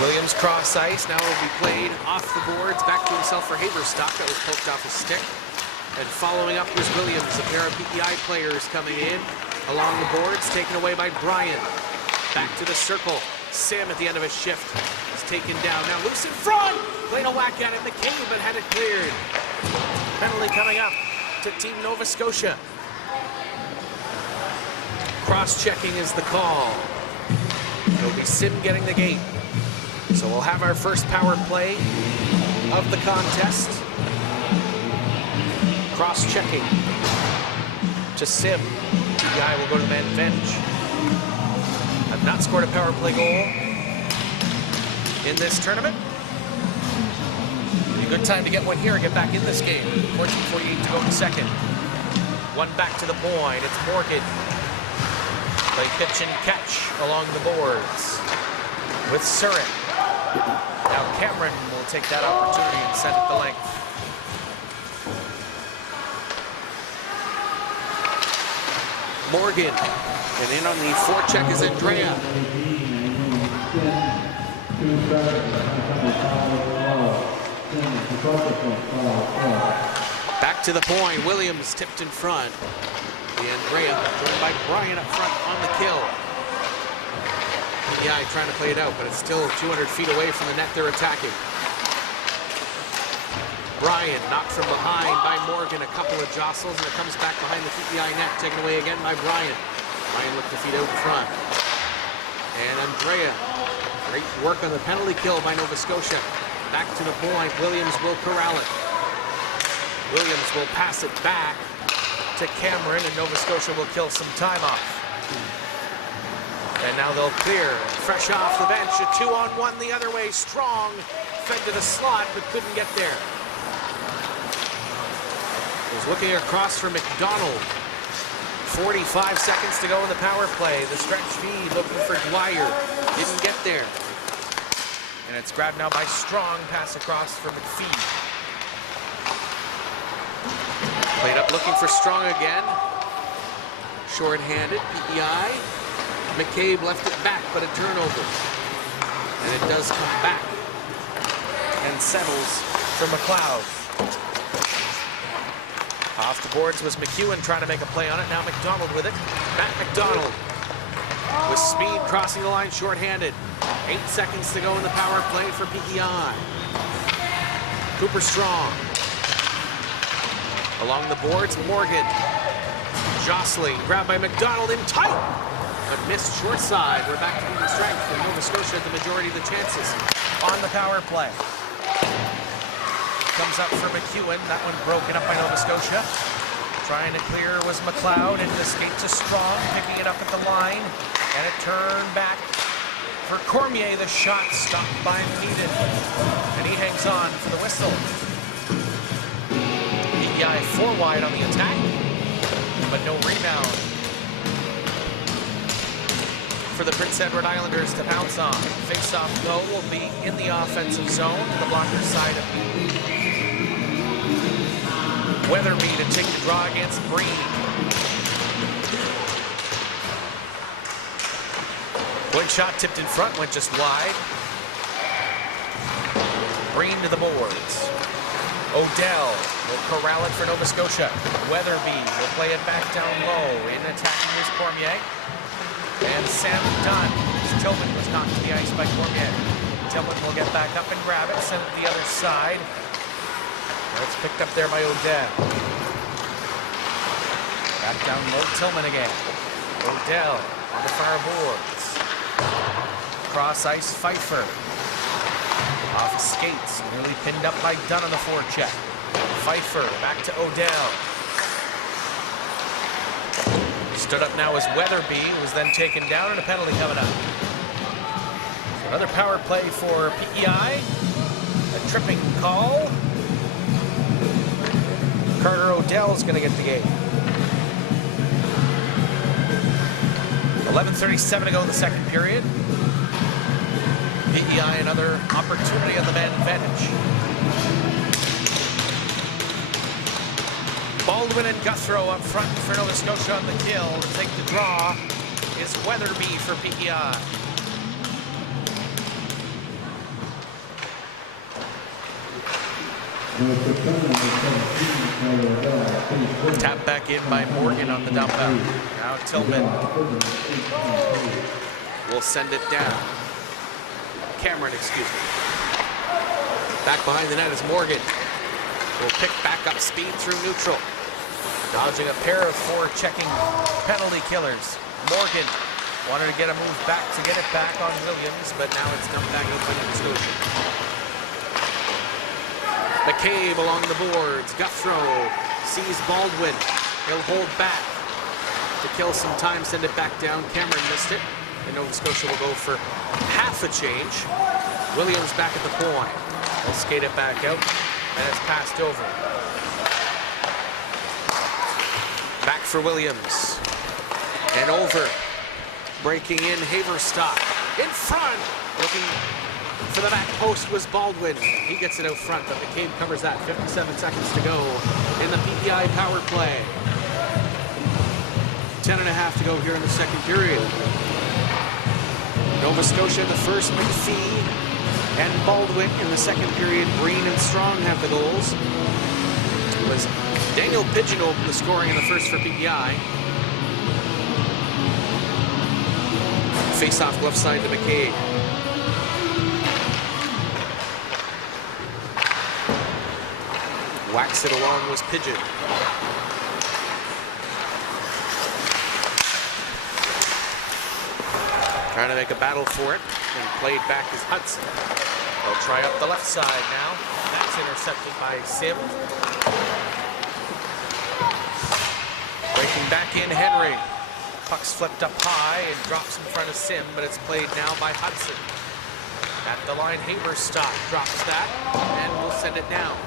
Williams cross ice. Now will be played off the boards. Back to himself for Haverstock. That was poked off his stick. And following up was Williams. A pair of PEI players coming in along the boards. Taken away by Bryan. Back to the circle. Sam at the end of his shift is taken down. Now loose in front. Played a whack at it. McCabe, but had it cleared. Penalty coming up to Team Nova Scotia. Cross-checking is the call. It'll be Sim getting the gate. So we'll have our first power play of the contest. Cross-checking to Sim. PEI will go to the man advantage. Have not scored a power play goal in this tournament. A good time to get one here and get back in this game. 14:48 to go in the second. One back to the point. It's Morgan. Play pitch and catch along the boards with Surin. Now Cameron will take that opportunity and send it the length. Morgan, and in on the forecheck is Andrea. Back to the point, Williams tipped in front. Andrea joined by Brian up front on the kill. PEI trying to play it out, but it's still 200 feet away from the net they're attacking. Brian knocked from behind by Morgan, a couple of jostles, and it comes back behind the PEI net, taken away again by Brian. Brian looked to feed out in front. And Andrea, great work on the penalty kill by Nova Scotia. Back to the point, Williams will corral it. Williams will pass it back to Cameron, and Nova Scotia will kill some time off. And now they'll clear, fresh off the bench, a 2-on-1 the other way, Strong, fed to the slot, but couldn't get there. Was looking across for McDonald. 45 seconds to go in the power play. The stretch feed looking for Dwyer, didn't get there. And it's grabbed now by Strong, pass across for McPhee. Played up looking for Strong again. Short-handed, PEI. McCabe left it back, but a turnover. And it does come back and settles for McLeod. Off the boards was McEwen trying to make a play on it. Now McDonald with it. Matt McDonald with speed crossing the line short-handed. 8 seconds to go in the power play for PEI. Cooper Strong. Along the boards, Morgan. Jostling, grabbed by McDonald in tight, but missed short side. We're back to even strength for Nova Scotia at the majority of the chances on the power play. Comes up for McEwen. That one broken up by Nova Scotia. Trying to clear was McLeod, and the skate to Strong, picking it up at the line, and it turned back for Cormier. The shot stopped by Meaden, and he hangs on for the whistle. PEI 4 wide on the attack, but no rebound for the Prince Edward Islanders to pounce on. Face-off, though, will be in the offensive zone, the blocker side of Weatherby to take the draw against Breen. One shot tipped in front, went just wide. Breen to the boards. Odell will corral it for Nova Scotia. Weatherby will play it back down low. In attacking is Cormier. And Sam Dunn. Tillman was knocked to the ice by Cormier. Tillman will get back up and grab it, send it to the other side. It's picked up there by Odell. Back down low, Tillman again. Odell on the far boards. Cross ice, Pfeiffer. Off skates, nearly pinned up by Dunn on the forecheck. Pfeiffer back to Odell. Stood up now as Weatherby, was then taken down, and a penalty coming up. So another power play for PEI. A tripping call. Carter Odell's going to get the game. 11:37 to go in the second period. PEI another opportunity on the man advantage. Baldwin and Guthrow up front for Nova Scotia on the kill. To take the draw is Weatherby for PEI. Tap back in by Morgan on the dump out. Now Tillman will send it down. Cameron, excuse me. Back behind the net is Morgan. Will pick back up speed through neutral. Dodging a pair of 4 checking penalty killers. Morgan Wanted to get a move back to get it back on Williams, but now it's dumped back out by Nova Scotia. McCabe along the boards. Guthrow sees Baldwin. He'll hold back to kill some time, send it back down. Cameron missed it, and Nova Scotia will go for half a change. Williams back at the point. They'll skate it back out, and it's passed over. Back for Williams. And over. Breaking in, Haverstock. In front! Looking for the back post was Baldwin. He gets it out front, but McCabe covers that. 57 seconds to go in the PEI power play. 10.5 to go here in the second period. Nova Scotia in the first, McPhee and Baldwin in the second period. Green and Strong have the goals. It was Daniel Pigeon opened the scoring in the first for PEI. Face-off left side to McCabe. Whacks it along was Pigeon. Trying to make a battle for it, and played back is Hudson. They'll try up the left side now. That's intercepted by Sim. Breaking back in Henry. Puck's flipped up high and drops in front of Sim, but it's played now by Hudson. At the line, Haverstock drops that, and we'll send it down.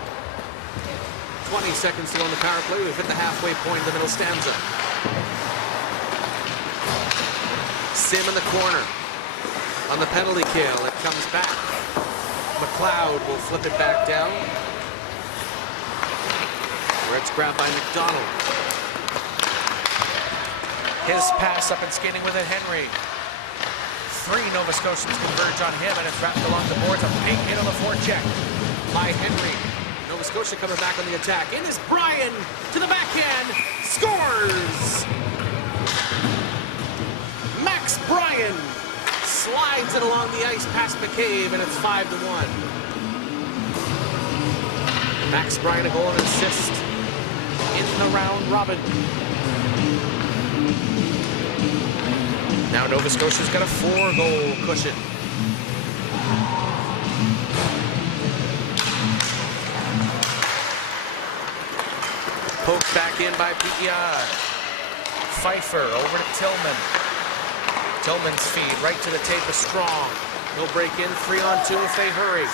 20 seconds to go in the power play. We've hit the halfway point in the middle stanza. Sim in the corner. On the penalty kill, it comes back. McLeod will flip it back down. Where it's grabbed by McDonald. His pass up and skating with it, Henry. 3 Nova Scotians converge on him, and it's wrapped along the boards. A big hit on the forecheck by Henry. Nova Scotia coming back on the attack. In is Bryan to the backhand. Scores! Max Bryan slides it along the ice past McCabe, and it's 5-1. Max Bryan a goal and assist in the round robin. Now Nova Scotia's got a 4-goal cushion. Poked back in by PEI. Pfeiffer over to Tillman. Tillman's feed right to the tape is Strong. He'll break in 3-on-2 if they hurry.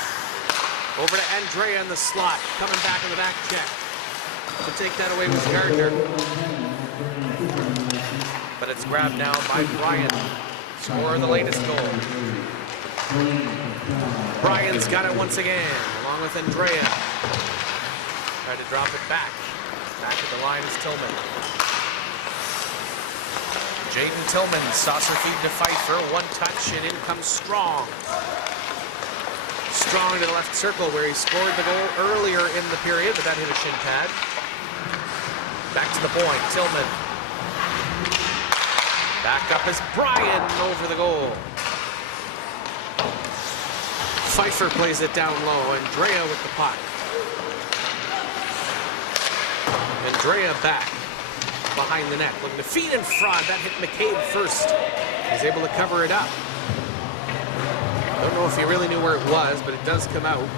Over to Andrea in the slot. Coming back in the back check. To take that away was Gardner. But it's grabbed now by Bryan. Scorer of the latest goal. Bryan's got it once again, along with Andrea. Tried to drop it back. Back at the line is Tillman. Jaden Tillman, saucer feed to Pfeiffer. One touch, and in comes Strong. Strong to the left circle where he scored the goal earlier in the period, but that hit a shin pad. Back to the point, Tillman. Back up is Bryan over the goal. Pfeiffer plays it down low. Andrea with the puck. Andrea back behind the net. Looking to feed in front. That hit McCabe first. He's able to cover it up. Don't know if he really knew where it was, but it does come out.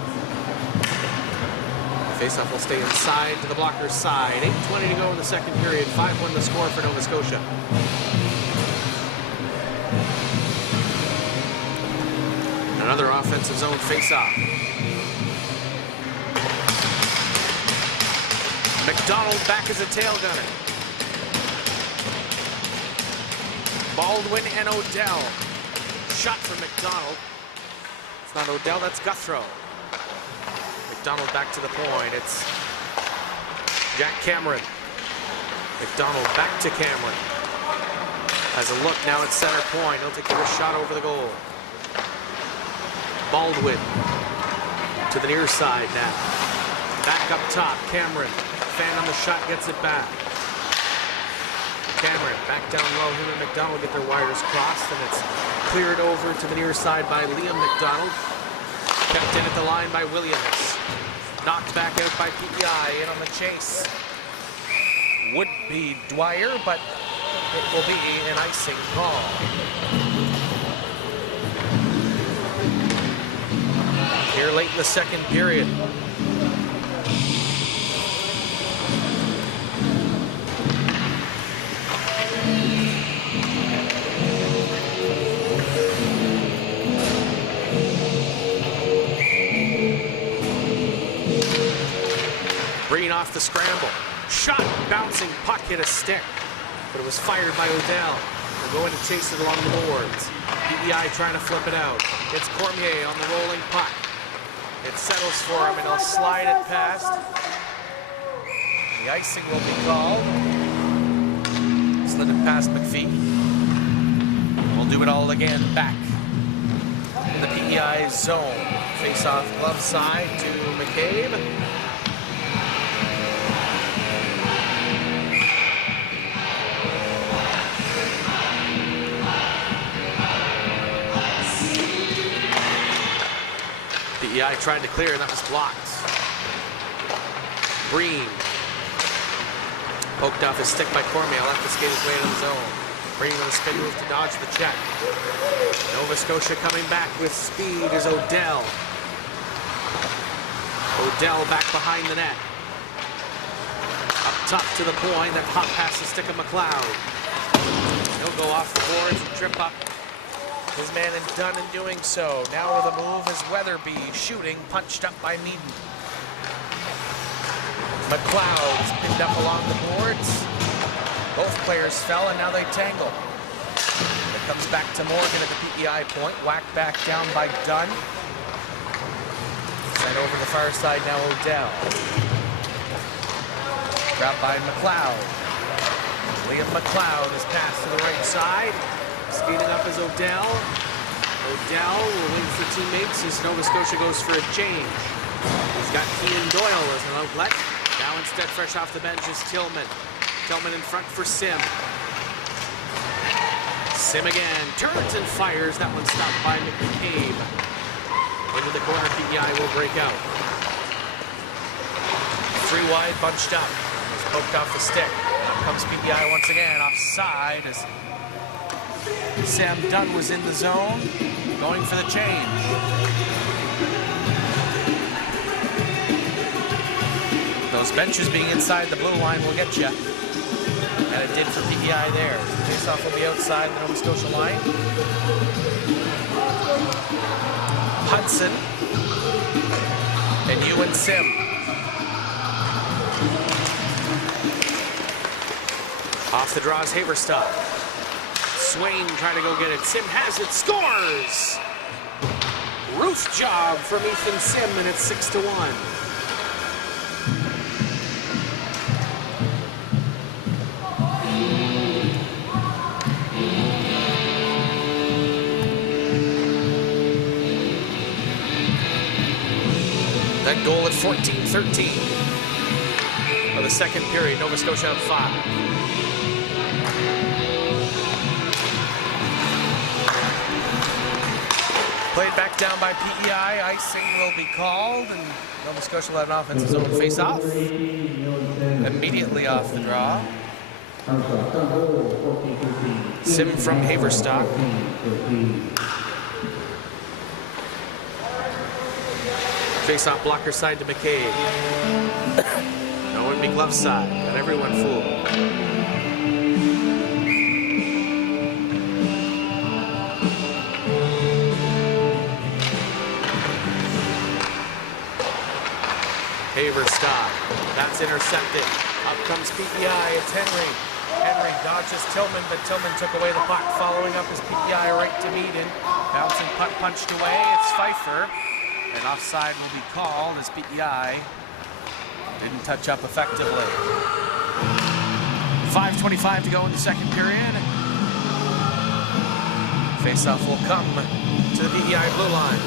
The faceoff will stay inside to the blocker's side. 8:20 to go in the second period. 5-1 the score for Nova Scotia. Another offensive zone faceoff. McDonald back as a tail gunner. Baldwin and Odell. Shot from McDonald. It's not Odell, that's Guthrow. McDonald back to the point. It's Jack Cameron. McDonald back to Cameron. Has a look now at center point. He'll take the shot over the goal. Baldwin to the near side now. Back up top, Cameron. Fan on the shot, gets it back. Cameron back down low. Him and McDonald get their wires crossed, and it's cleared over to the near side by Liam McDonald. Kept in at the line by Williams. Knocked back out by PEI. In on the chase would be Dwyer, but it will be an icing call. Here late in the second period. Breen off the scramble. Shot, bouncing puck hit a stick, but it was fired by Odell. They're going to chase it along the boards. PEI trying to flip it out. It's Cormier on the rolling puck. It settles for him and he'll slide it past. The icing will be called. Slid it past McPhee. We'll do it all again back in the PEI zone. Face off glove side to McCabe. PEI tried to clear, and that was blocked. Breen poked off his stick by Cormier, left to skate his way to the zone. Breen with a spin move to dodge the check. Nova Scotia coming back with speed is Odell. Odell back behind the net. Up top to the point, that hop past the stick of McLeod. He'll go off the boards and trip up. His man is done in doing so. Now with a move is Weatherby shooting, punched up by Meaden. McLeod's pinned up along the boards. Both players fell and now they tangle. It comes back to Morgan at the PEI point. Whacked back down by Dunn. Sent over the far side now Odell. Grabbed by McLeod. Liam McLeod is passed to the right side. Speeding up is Odell. Odell will wait for teammates as Nova Scotia goes for a change. He's got Kean Doyle as an outlet. Now instead, fresh off the bench is Tillman. Tillman in front for Sim. Sim again, turns and fires. That one stopped by McCabe. Into the corner, PEI will break out. 3 wide, bunched up. It's poked off the stick. Up comes PEI once again, offside as Sam Dunn was in the zone, going for the change. Those benches being inside the blue line will get you. And it did for PEI there. Face off on the outside of the Nova Scotia line. Hudson. And Ewan Sim. Off the draw is Haverstock. Swain trying to go get it. Sim has it, scores! Roof job from Ethan Sim, and it's 6-1. That goal at 14-13 of the second period. Nova Scotia up 5. Played back down by PEI. Icing will be called, and Nova Scotia will have an offensive zone face-off. Immediately off the draw. Sim from Haverstock. Face-off blocker side to McCabe. No one be glove side. Got everyone fooled. Haverstock. That's intercepted. Up comes PEI. It's Henry. Henry dodges Tillman, but Tillman took away the puck. Following up is PEI right to Meaden. Bouncing puck punched away. It's Pfeiffer. And offside will be called as PEI didn't touch up effectively. 5:25 to go in the second period. Face-off will come to the PEI blue line.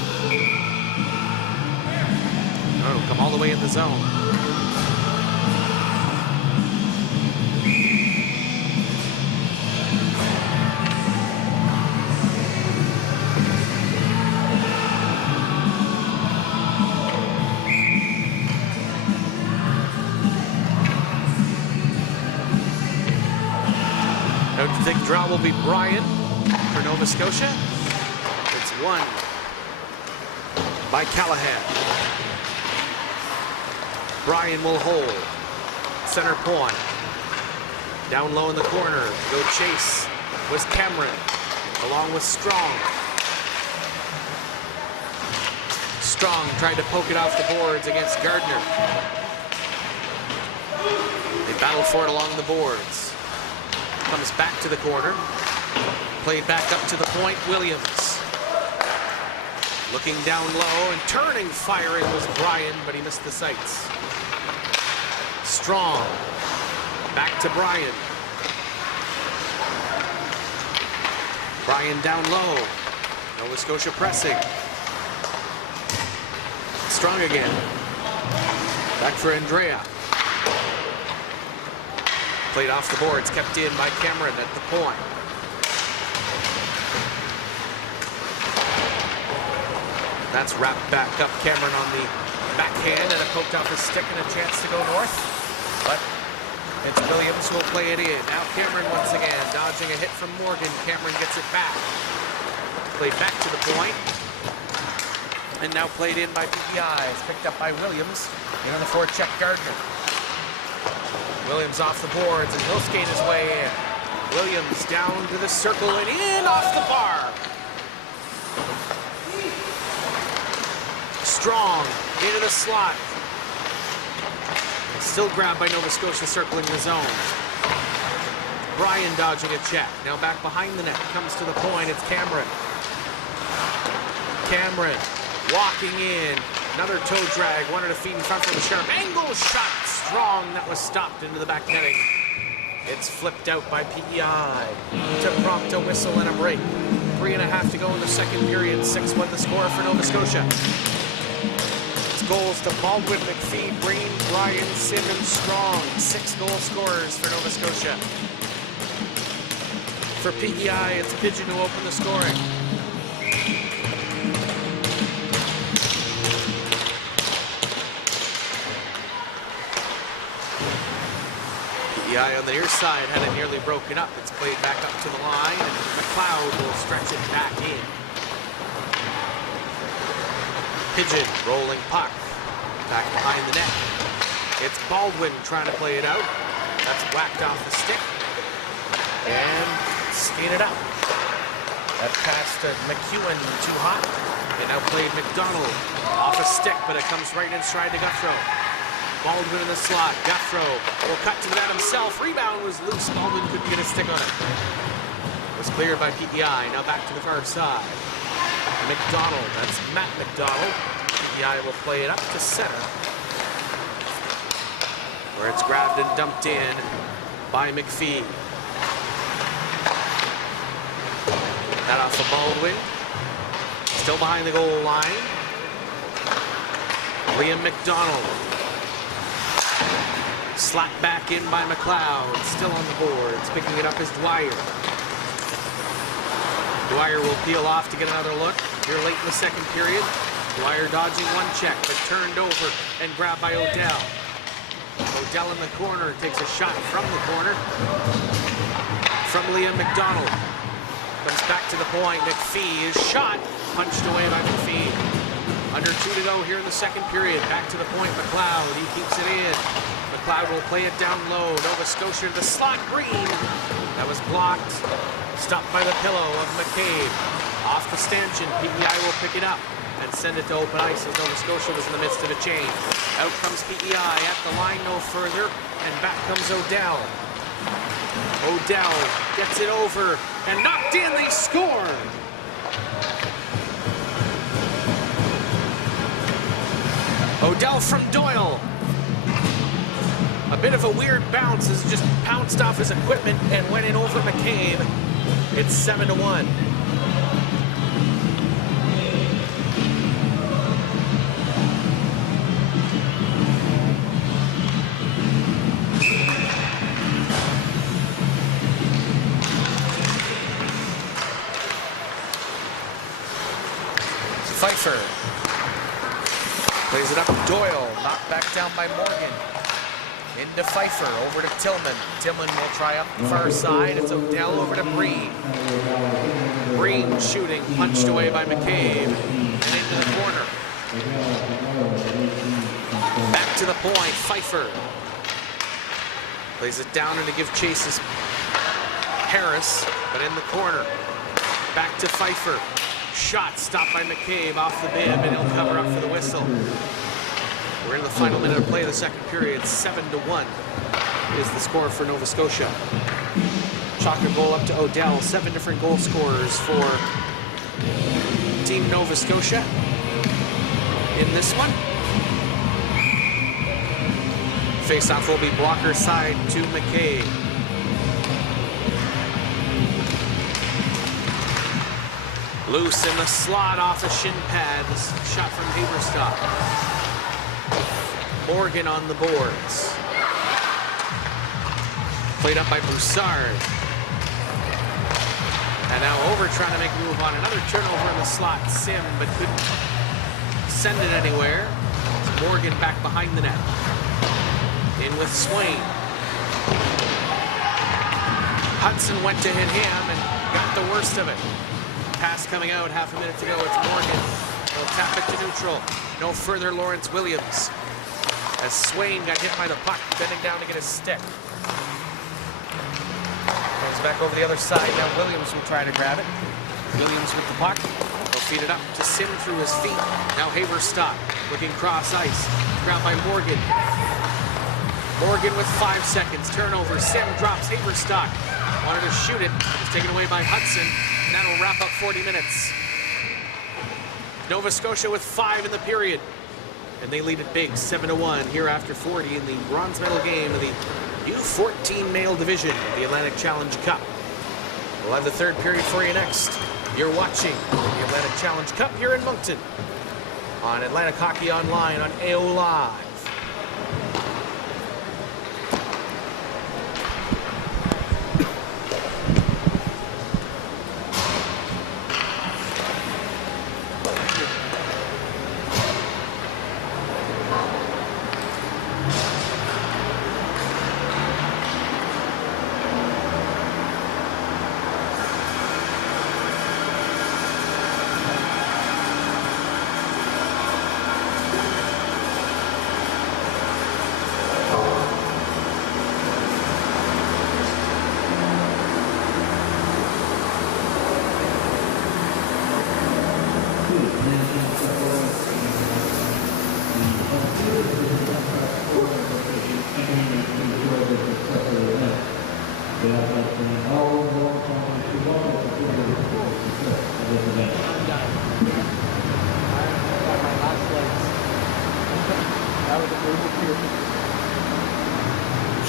Oh, it'll come all the way in the zone. will be Bryan for Nova Scotia. It's won by Callahan. Bryan will hold. Center point. Down low in the corner. Go chase was Cameron, along with Strong. Strong tried to poke it off the boards against Gardner. They battle for it along the boards. Comes back to the corner. Played back up to the point. Williams. Looking down low and turning, firing was Bryan, but he missed the sights. Strong. Back to Bryan. Bryan down low. Nova Scotia pressing. Strong again. Back for Andrea. Played off the boards, kept in by Cameron at the point. That's wrapped back up. Cameron on the backhand and a poked off his stick and a chance to go north. But it's Williams who will play it in. Now Cameron once again dodging a hit from Morgan. Cameron gets it back. Played back to the point. And now played in by PEI. It's picked up by Williams. In on the forecheck, Gardner. Williams off the boards and he'll skate his way in. Williams down to the circle and in off the bar. Strong into the slot. Still grabbed by Nova Scotia circling the zone. Bryan dodging a check. Now back behind the net. Comes to the point. It's Cameron. Cameron walking in. Another toe drag. Wanted to feed in front from the sharp angle shot. Strong. That was stopped into the back netting. It's flipped out by PEI to prompt a whistle and a break. 3.5 to go in the second period. 6-1 the score for Nova Scotia. Goals to Baldwin, McPhee, Breen, Bryan, Simmons, Strong. 6 goal scorers for Nova Scotia. For PEI, it's Pigeon who opened the scoring. PEI on the near side had it nearly broken up. It's played back up to the line, and McLeod will stretch it back in. Pigeon rolling puck. Back behind the net. It's Baldwin trying to play it out. That's whacked off the stick. And skated up. That pass to McEwen too hot. And now played McDonald. Off a stick, but it comes right in stride to Guthrow. Baldwin in the slot. Guthrow will cut to the net himself. Rebound was loose. Baldwin couldn't get a stick on it. It was cleared by PEI. Now back to the far side. McDonald, that's Matt McDonald. PEI will play it up to center, where it's grabbed and dumped in by McPhee. That off of Baldwin. Still behind the goal line. Liam McDonald. Slapped back in by McLeod. Still on the boards. Picking it up is Dwyer. Dwyer will peel off to get another look. Here late in the second period. Dwyer dodging one check, but turned over and grabbed by Odell. Odell in the corner takes a shot from the corner. From Liam McDonald. Comes back to the point. McPhee is shot. Punched away by McPhee. Under 2 to go here in the second period. Back to the point. McLeod. He keeps it in. McLeod will play it down low. Nova Scotia to the slot. Green. That was blocked. Stopped by the pillow of McCabe. Off the stanchion. PEI will pick it up and send it to open ice as Nova Scotia was in the midst of a change. Out comes PEI at the line no further, and back comes Odell. Odell gets it over and knocked in. They score. Odell from Doyle. A bit of a weird bounce as it just pounced off his equipment and went in over McCabe. It's 7-1. Pfeiffer plays it up to Doyle, knocked back down by Morgan. Into Pfeiffer, over to Tillman. Tillman will try up the far side. It's Odell over to Breen. Breen shooting, punched away by McCabe, and into the corner. Back to the point, Pfeiffer. Plays it down and to give chase is Harris, but in the corner. Back to Pfeiffer. Shot stopped by McCabe off the bib, and he'll cover up for the whistle. We're in the final minute of play of the second period. 7-1 is the score for Nova Scotia. Chalker goal up to Odell. 7 different goal scorers for Team Nova Scotia in this one. Face-off will be blocker side to McCabe. Loose in the slot off the shin pad. This shot from Haberstock. Morgan on the boards. Played up by Broussard. And now over trying to make a move on another turnover in the slot. Sim, but couldn't send it anywhere. It's Morgan back behind the net. In with Swain. Hudson went to hit him and got the worst of it. Pass coming out half a minute to go. It's Morgan. He'll tap it to neutral. No further Lawrence Williams. As Swain got hit by the puck, bending down to get his stick. Goes back over the other side. Now Williams will try to grab it. Williams with the puck. He'll feed it up to Sim through his feet. Now Haberstock looking cross ice. Grabbed by Morgan. Morgan with 5 seconds. Turnover. Sim drops Haberstock. Wanted to shoot it. It's taken away by Hudson. And that'll wrap up 40 minutes. Nova Scotia with 5 in the period. And they lead it big, 7-1 here after 40 in the bronze medal game of the U14 male division of the Atlantic Challenge Cup. We'll have the third period for you next. You're watching the Atlantic Challenge Cup here in Moncton on Atlantic Hockey Online on AO Live.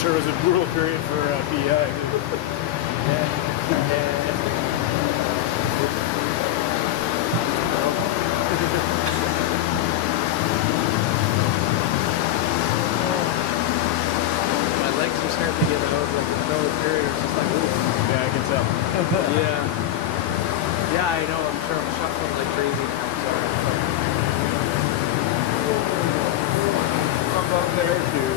Sure was a brutal period for PEI. My legs are starting to get out like in the middle of the period. It's just like, ooh. Yeah, I can tell. Yeah. Yeah, I know. I'm sure I'm shuffling like crazy. I'm up there too.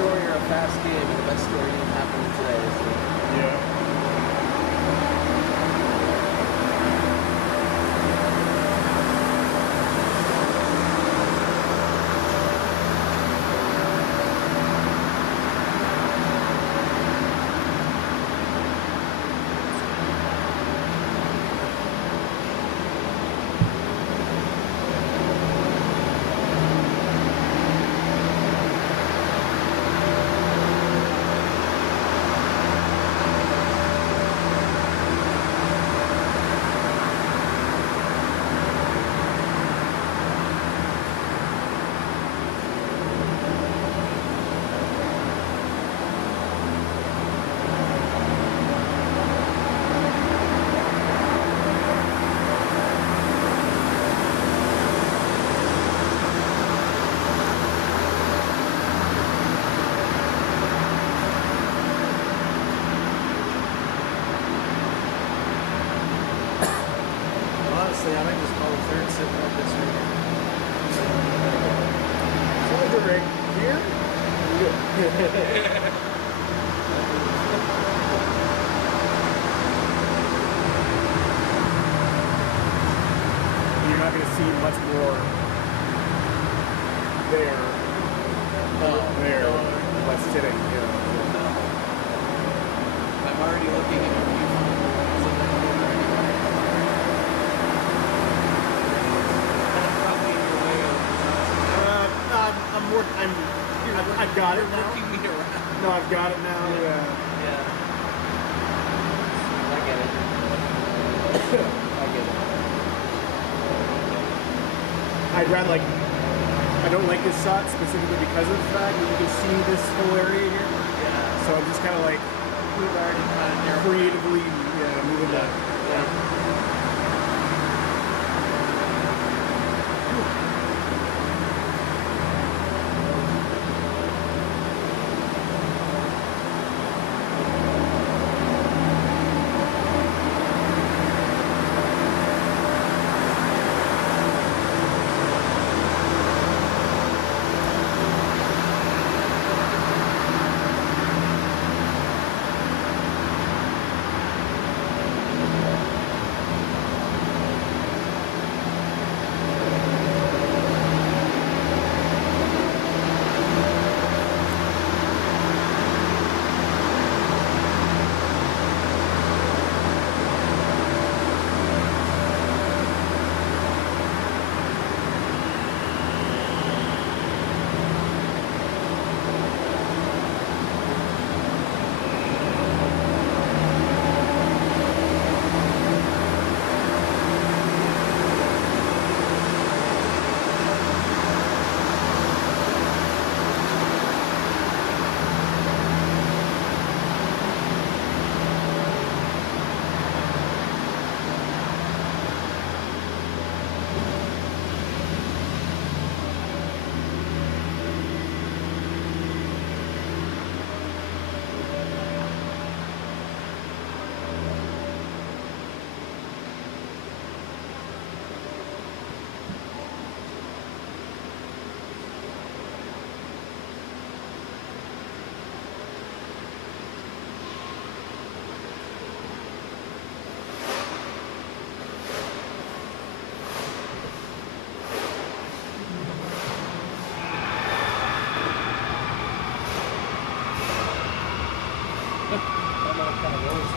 story or a fast game, and the best story didn't happen today. So. Yeah. Honestly, I might just call the third sit like this right So the rig here. You're not going to see much more there. There. What's sitting. I'm already looking at a I've got it now. working me around. No, I've got it now. Yeah. Yeah. I get it. I get it. I'd rather I don't like this shot specifically because of the fact that you can see this whole area here. Yeah. So I'm just kind of like We've already kind of narrowed. creatively moving that. Yeah.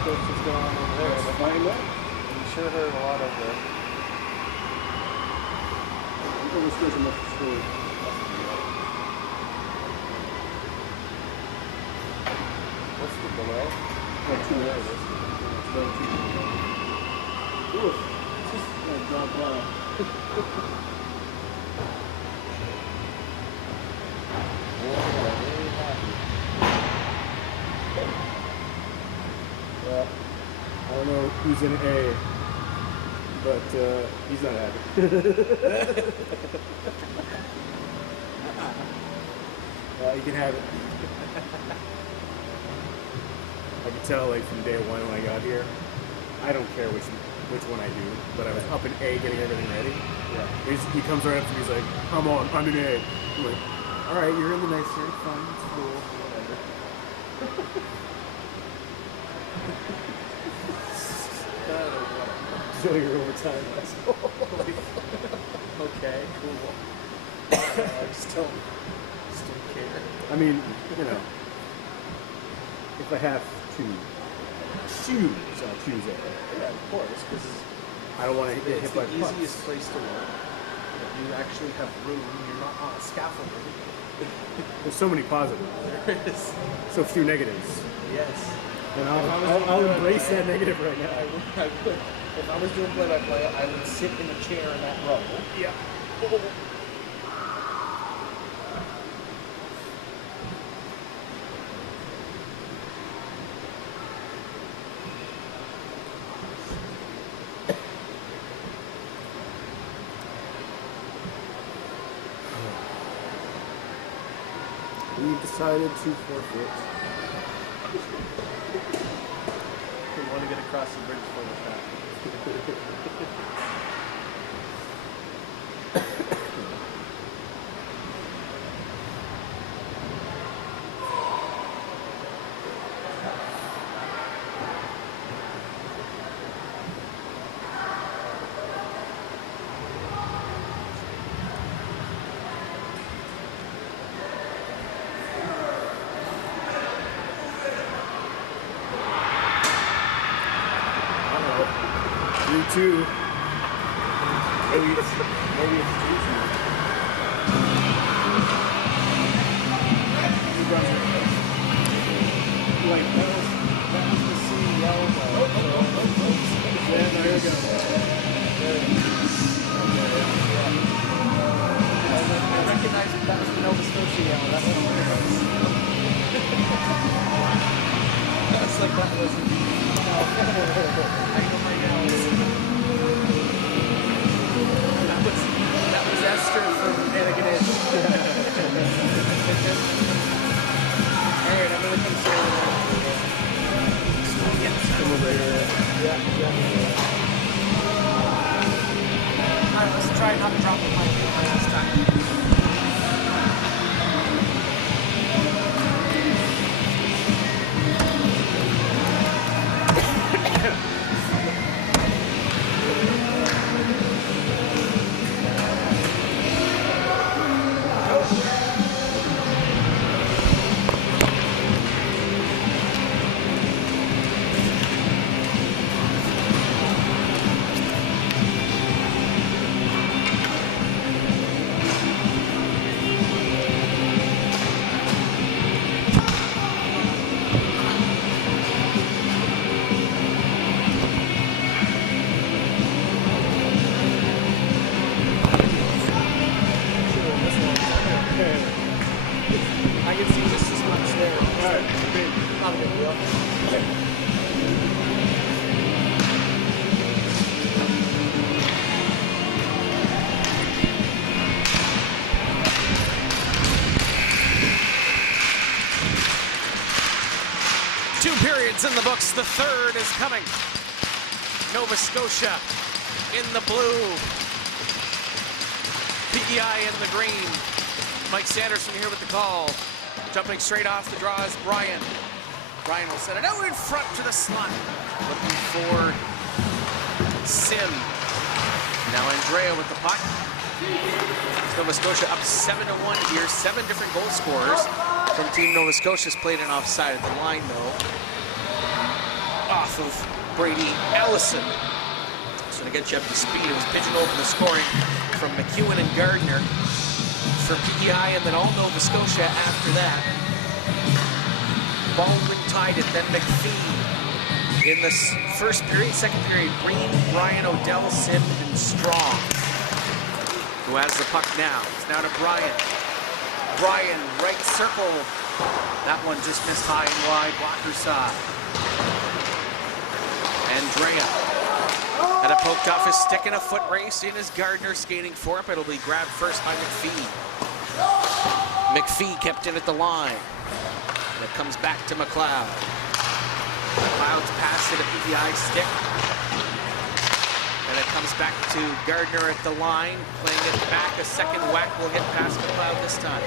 Stuff is going on over there. But find that. You sure heard a lot of the. Illustration of the story. What's the delay? Like 2 minutes. Oof. Just like drop by. Well, I don't know who's in A, but he's not happy. You can have it. I could tell like from day one when I got here. I don't care which one I do, but I was up in A getting everything ready. Yeah. He comes right up to me, he's like, "Come on, I'm in A." I'm like, All right, you're in the nice here. Fine, it's cool, whatever. So you're overtime. Okay, cool. I just don't care. I mean, you know, if I have to choose, I'll choose it. Yeah, of course, because I don't want to get it's hit by the putts. easiest place to work. You actually have room. You're not on a scaffolding. There's so many positives, There is. so few negatives. Yes. And If I was I'll doing embrace play-by-play, that negative right now. I would. If I was doing play-by-play, I would sit in a chair in that row. Yeah. We've decided to forfeit. We want to get across the bridge for the traffic. U2. Maybe it's easy. Like, that was the scene yell. Yeah, there we go. I recognize that was the Nova Scotia yell. That's what it was. That's like that was. I know my yells. That was Esther from Anakin Edge. Alright, I'm gonna consider that. Come over here. Alright, let's try not to drop the mic last time. I can see just as much there. Alright, great. Not a big deal. Two periods in the books. The third is coming. Nova Scotia in the blue. PEI in the green. Mike Sanderson here with the call. Jumping straight off the draw is Brian. Brian will set it out in front to the slot. Looking for Sim. Now Andrea with the puck. Nova Scotia up 7-1 here. 7 different goal scorers from Team Nova Scotia's played an offside at the line, though. Off of Brady Ellison. So to get you up to speed, it was pigeonholed in the scoring from McEwen and Gardner for PEI, and then all Nova Scotia after that. Baldwin tied it, then McPhee in the first period. Second period, Green, Ryan, Odell, Sim, and Strong, who has the puck now. It's now to Brian. Brian, right circle. That one just missed high and wide, blocker side. Andrea had it poked off his stick in a foot race. In is Gardner skating for it, but it'll be grabbed first by McPhee. McPhee kept in at the line. And it comes back to McLeod. McLeod's pass to the PEI stick. And it comes back to Gardner at the line, playing it back. A second whack will get past McLeod this time.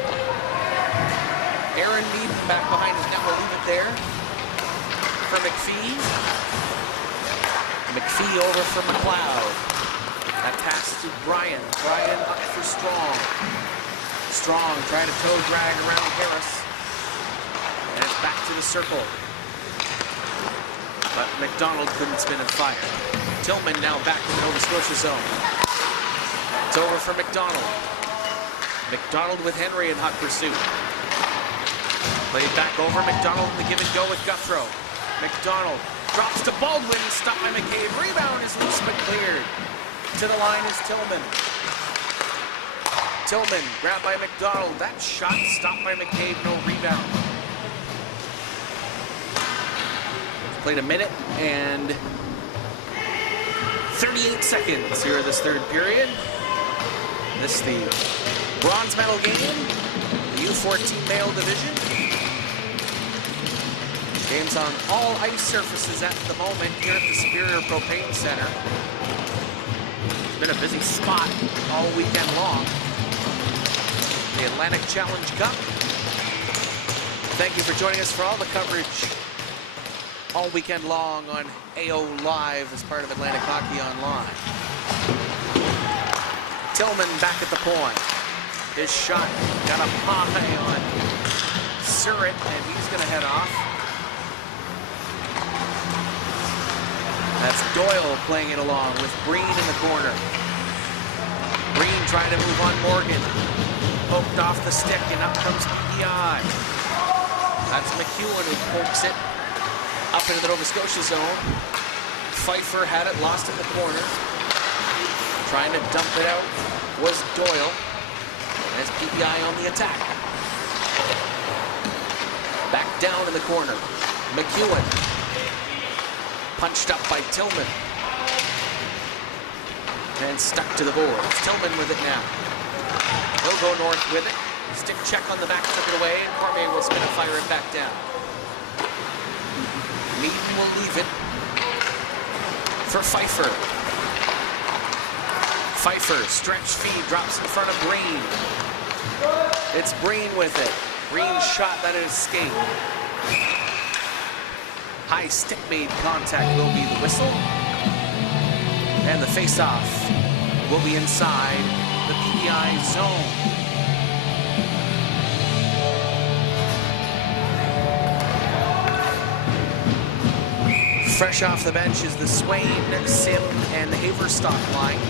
Aaron Meaden back behind his net, will leave it there for McPhee. McPhee over for McLeod. That pass to Brian. Brian up for Strong. Strong trying to toe drag around Harris. And it's back to the circle. But McDonald couldn't spin and fire. Tillman now back in the Nova Scotia zone. It's over for McDonald. McDonald with Henry in hot pursuit. Played back over. McDonald in the give and go with Guthrow. McDonald drops to Baldwin, stopped by McCabe. Rebound is loose but cleared. To the line is Tillman. Tillman grabbed by McDonald. That shot stopped by McCabe, no rebound. Played a minute and 38 seconds here in this third period. This is the bronze medal game, the U14 male division. Game's on all ice surfaces at the moment here at the Superior Propane Center. It's been a busy spot all weekend long. The Atlantic Challenge Cup. Thank you for joining us for all the coverage all weekend long on AO Live as part of Atlantic Hockey Online. Tillman back at the point. His shot got a high on Surratt, and he's going to head off. That's Doyle playing it along with Breen in the corner. Breen trying to move on Morgan. Poked off the stick, and up comes PEI. That's McEwen who pokes it up into the Nova Scotia zone. Pfeiffer had it, lost in the corner. Trying to dump it out was Doyle. As PEI on the attack. Back down in the corner. McEwen. Punched up by Tillman. And stuck to the boards. Tillman with it now. He'll go north with it. Stick check on the back, took it away, and Cormier will spin and fire it back down. Meaden will leave it for Pfeiffer. Pfeiffer, stretch feed, drops in front of Breen. It's Breen with it. Breen shot that escape. High stick made contact will be the whistle. And the face-off will be inside the PEI zone. Fresh off the bench is the Swain, Sim, and Haverstock line.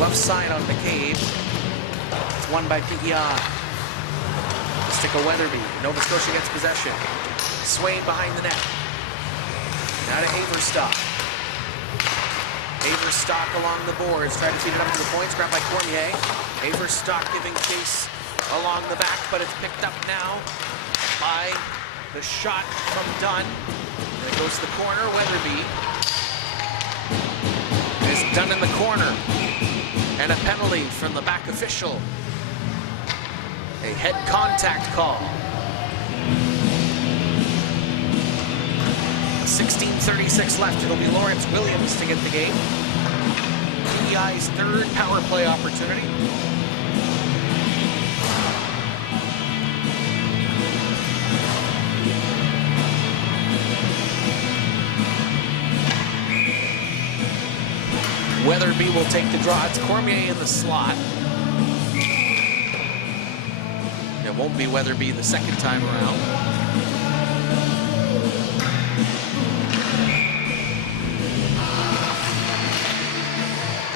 Left side on McCabe. It's won by PEI. Stick of Weatherby. Nova Scotia gets possession. Swain behind the net. Now to Haverstock. Haverstock along the boards. Trying to feed it up to the points. Grabbed by Cormier. Haverstock giving chase along the back, but it's picked up now by the shot from Dunn. And it goes to the corner. Weatherby is Dunn in the corner. And a penalty from the back official. A head contact call. 16:36 left. It'll be Lawrence Williams to get the game. PEI's third power play opportunity. Weatherby will take the draw. It's Cormier in the slot. It won't be Weatherby the second time around.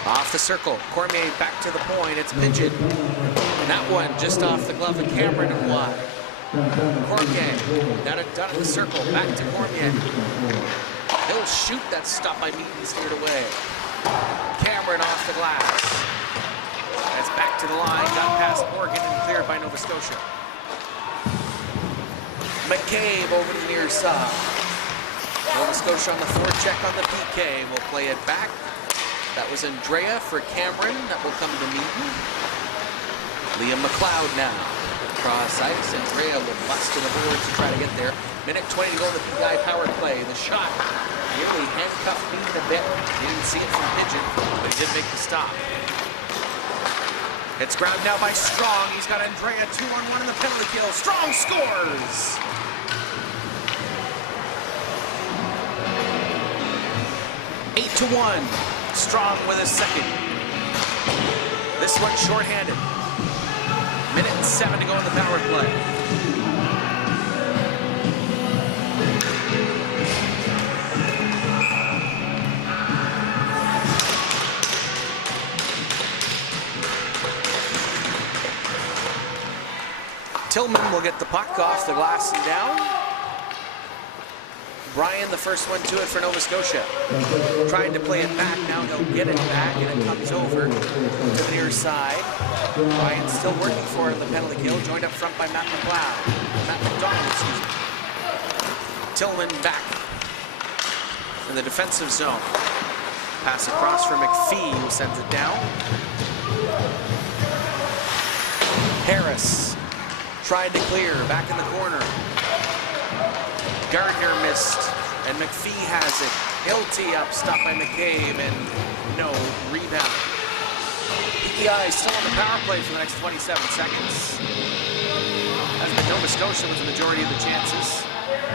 Off the circle. Cormier back to the point. It's Pidgeon. And that one just off the glove of Cameron and wide. Cormier. Now to Dunn in the circle. Back to Cormier. He'll shoot. That stop by Meaden, steered away. Cameron off the glass. That's back to the line. Got past Morgan and cleared by Nova Scotia. McCabe over to the near side. Nova Scotia on the forecheck on the PK. We'll play it back. That was Andrea for Cameron. That will come to Meaden. Liam McLeod now. Cross ice. Andrea will bust to the boards to try to get there. Minute 20 to go in the PEI power play. The shot Nearly handcuffed me a bit. You didn't see it from Pigeon, but he did make the stop. It's grabbed now by Strong. He's got Andrea 2-on-1 in the penalty kill. Strong scores! Eight to 1. Strong with his second. This one shorthanded. Minute and 7 to go in the power play. Tillman will get the puck off the glass and down. Bryan, the first one to it for Nova Scotia. Trying to play it back, now he'll get it back, and it comes over to the near side. Bryan still working for it in the penalty kill, joined up front by Matt McDonald, excuse me. Tillman back in the defensive zone. Pass across for McPhee, who sends it down. Harris tried to clear, back in the corner. Gardner missed, and McPhee has it. He'll tee up, stopped by McCabe, and no rebound. PEI still on the power play for the next 27 seconds. As Nova Scotia with the majority of the chances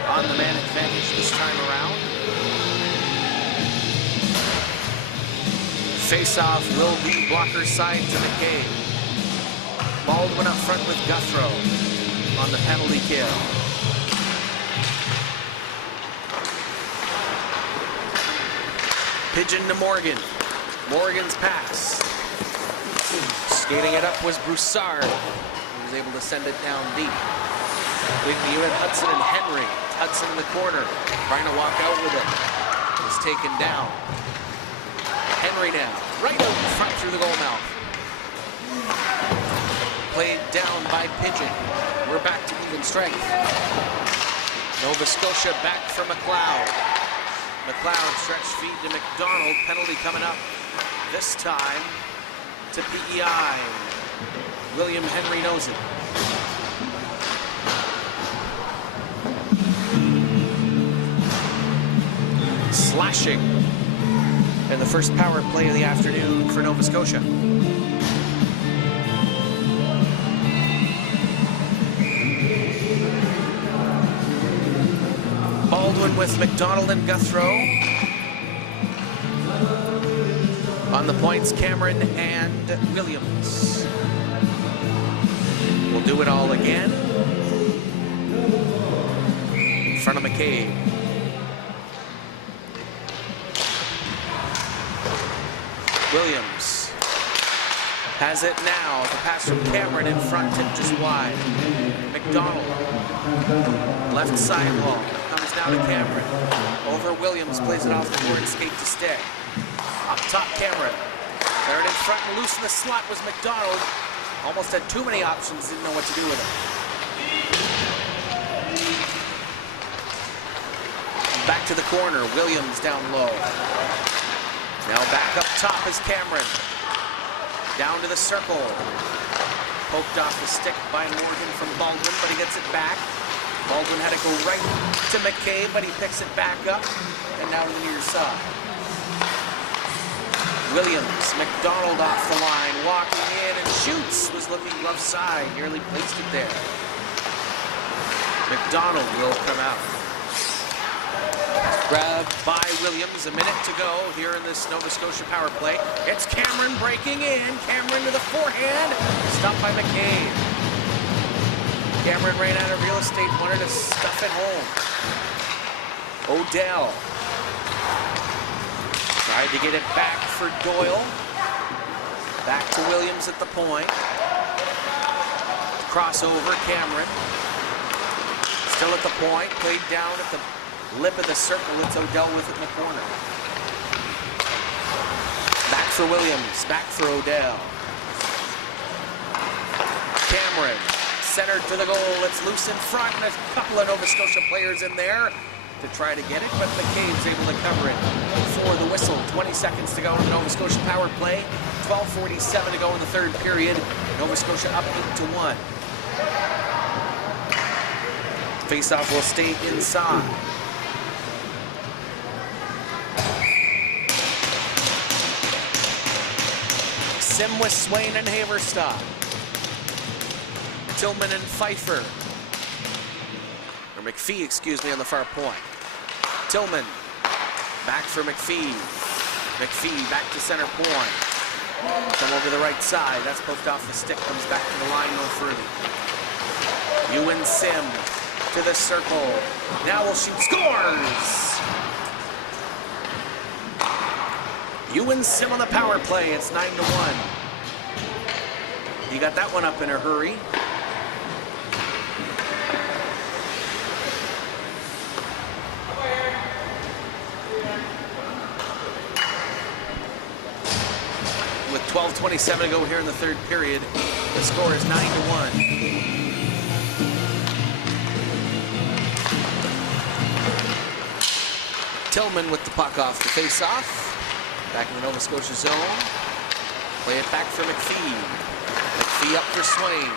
on the man advantage this time around. Face-off will be blocker side to McCabe. Baldwin up front with Guthrow on the penalty kill. Pigeon to Morgan. Morgan's pass. Skating it up was Broussard. He was able to send it down deep. You had Hudson and Henry. Hudson in the corner, trying to walk out with it. Was taken down. Henry down. Right out in front through the goal mouth. Played down by Pigeon. We're back to even strength. Nova Scotia back for McLeod. McLeod stretch feed to McDonald. Penalty coming up. This time to PEI. William Henry knows it. Slashing in the first power play of the afternoon for Nova Scotia. Baldwin with McDonald and Guthrow. On the points, Cameron and Williams. We'll do it all again. In front of McCabe. Williams has it now. The pass from Cameron in front, tipped just wide. McDonald, left sidewall. Comes down to Cameron. Over Williams, plays it off the board, skate to stay. Up top, Cameron. There it in front and loose in the slot was McDonald. Almost had too many options, didn't know what to do with it. Back to the corner, Williams down low. Now back up top is Cameron. Down to the circle. Poked off the stick by Morgan from Baldwin, but he gets it back. Baldwin had to go right to McCabe, but he picks it back up and now to the near side. Williams, McDonald off the line, walking in and shoots. Was looking left side, nearly placed it there. McDonald will come out. Grabbed by Williams, a minute to go here in this Nova Scotia power play. It's Cameron breaking in. Cameron to the forehand. Stopped by McCabe. Cameron ran out of real estate, wanted to stuff it home. Odell. Tried to get it back for Doyle. Back to Williams at the point. Crossover, Cameron. Still at the point, played down at the lip of the circle. It's Odell with it in the corner. Back for Williams, back for Odell. Cameron, centered for the goal. It's loose in front, and there's a couple of Nova Scotia players in there to try to get it, but McCabe's able to cover it for the whistle. 20 seconds to go in the Nova Scotia power play. 12:47 to go in the third period. Nova Scotia up 8-1. Faceoff will stay inside. Sim with Swain and Haverstock. Tillman and Pfeiffer. Or McPhee, excuse me, on the far point. Tillman, back for McPhee. McPhee back to center point. Come over the right side. That's poked off the stick. Comes back to the line no further. Ewan Sim to the circle. Now will shoot. Scores! Ewan Sim on the power play. It's 9-1. He got that one up in a hurry. With 12:27 to go here in the third period, the score is 9-1. Tillman with the puck off the face-off. Back in the Nova Scotia zone. Play it back for McPhee. McPhee up for Swain.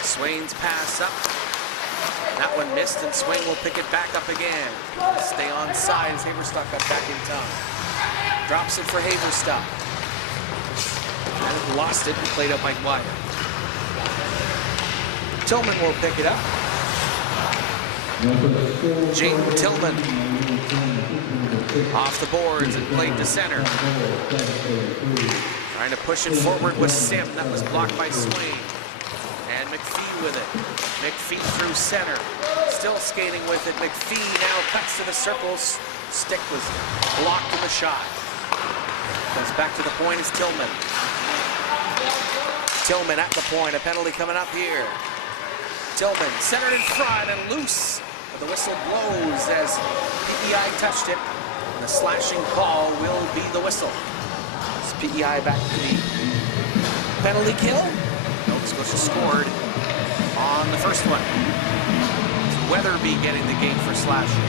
Swain's pass up. That one missed, and Swain will pick it back up again. Stay on side as Haverstock got back in time. Drops it for Haverstock. Lost it and played up Mike Wyatt. Tillman will pick it up. Jaden Tillman off the boards and played to center. Trying to push it forward with Sim. That was blocked by Swain. And McPhee with it. McPhee through center. Still skating with it. McPhee now cuts to the circles. Stick was blocked in the shot. Comes back to the point is Tillman. Tillman at the point. A penalty coming up here. Tillman centered in front and loose. But the whistle blows as PEI touched it. And the slashing call will be the whistle. It's PEI back to the penalty kill. Nova Scotia scored on the first one. It's Weatherby getting the game for slashing.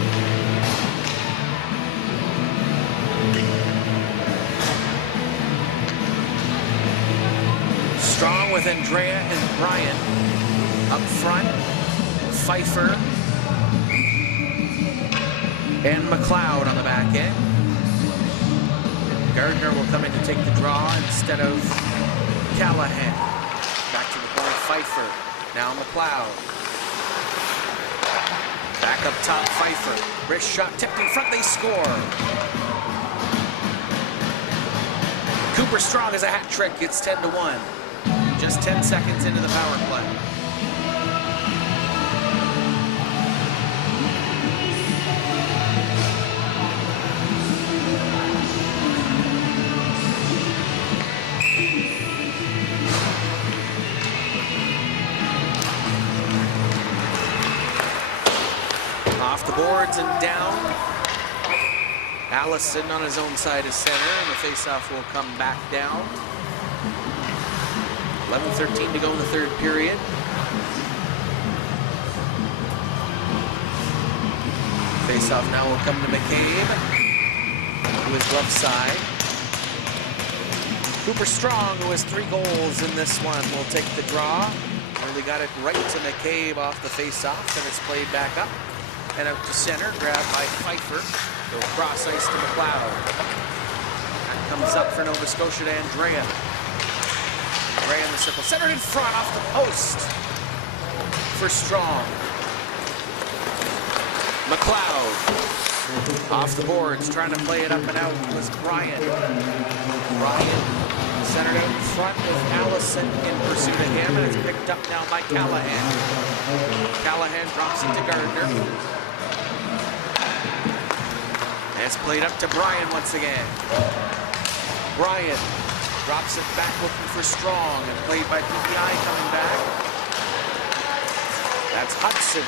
Strong with Andrea and Brian up front. Pfeiffer and McLeod on the back end. Gardner will come in to take the draw instead of Callahan. Back to the point, Pfeiffer. Now McLeod. Back up top, Pfeiffer. Wrist shot tipped in front, they score. Cooper Strong has a hat trick, it's 10-1. Just 10 seconds into the power play. Off the boards and down. Allison on his own side is center, and the faceoff will come back down. 11:13 to go in the third period. Faceoff now will come to McCabe, to his left side. Cooper Strong, who has 3 goals in this one, will take the draw. Really got it right to McCabe off the faceoff, and it's played back up. And out to center, grabbed by Pfeiffer. Go cross ice to McLeod. That comes up for Nova Scotia to Andrea. Andrea in the circle, centered in front off the post for Strong. McLeod off the boards, trying to play it up and out was Brian. Brian centered out in front with Allison in pursuit of him, and it's picked up now by Callahan. Callahan drops it to Gardner. It's played up to Brian once again. Brian drops it back looking for Strong and played by PEI coming back. That's Hudson.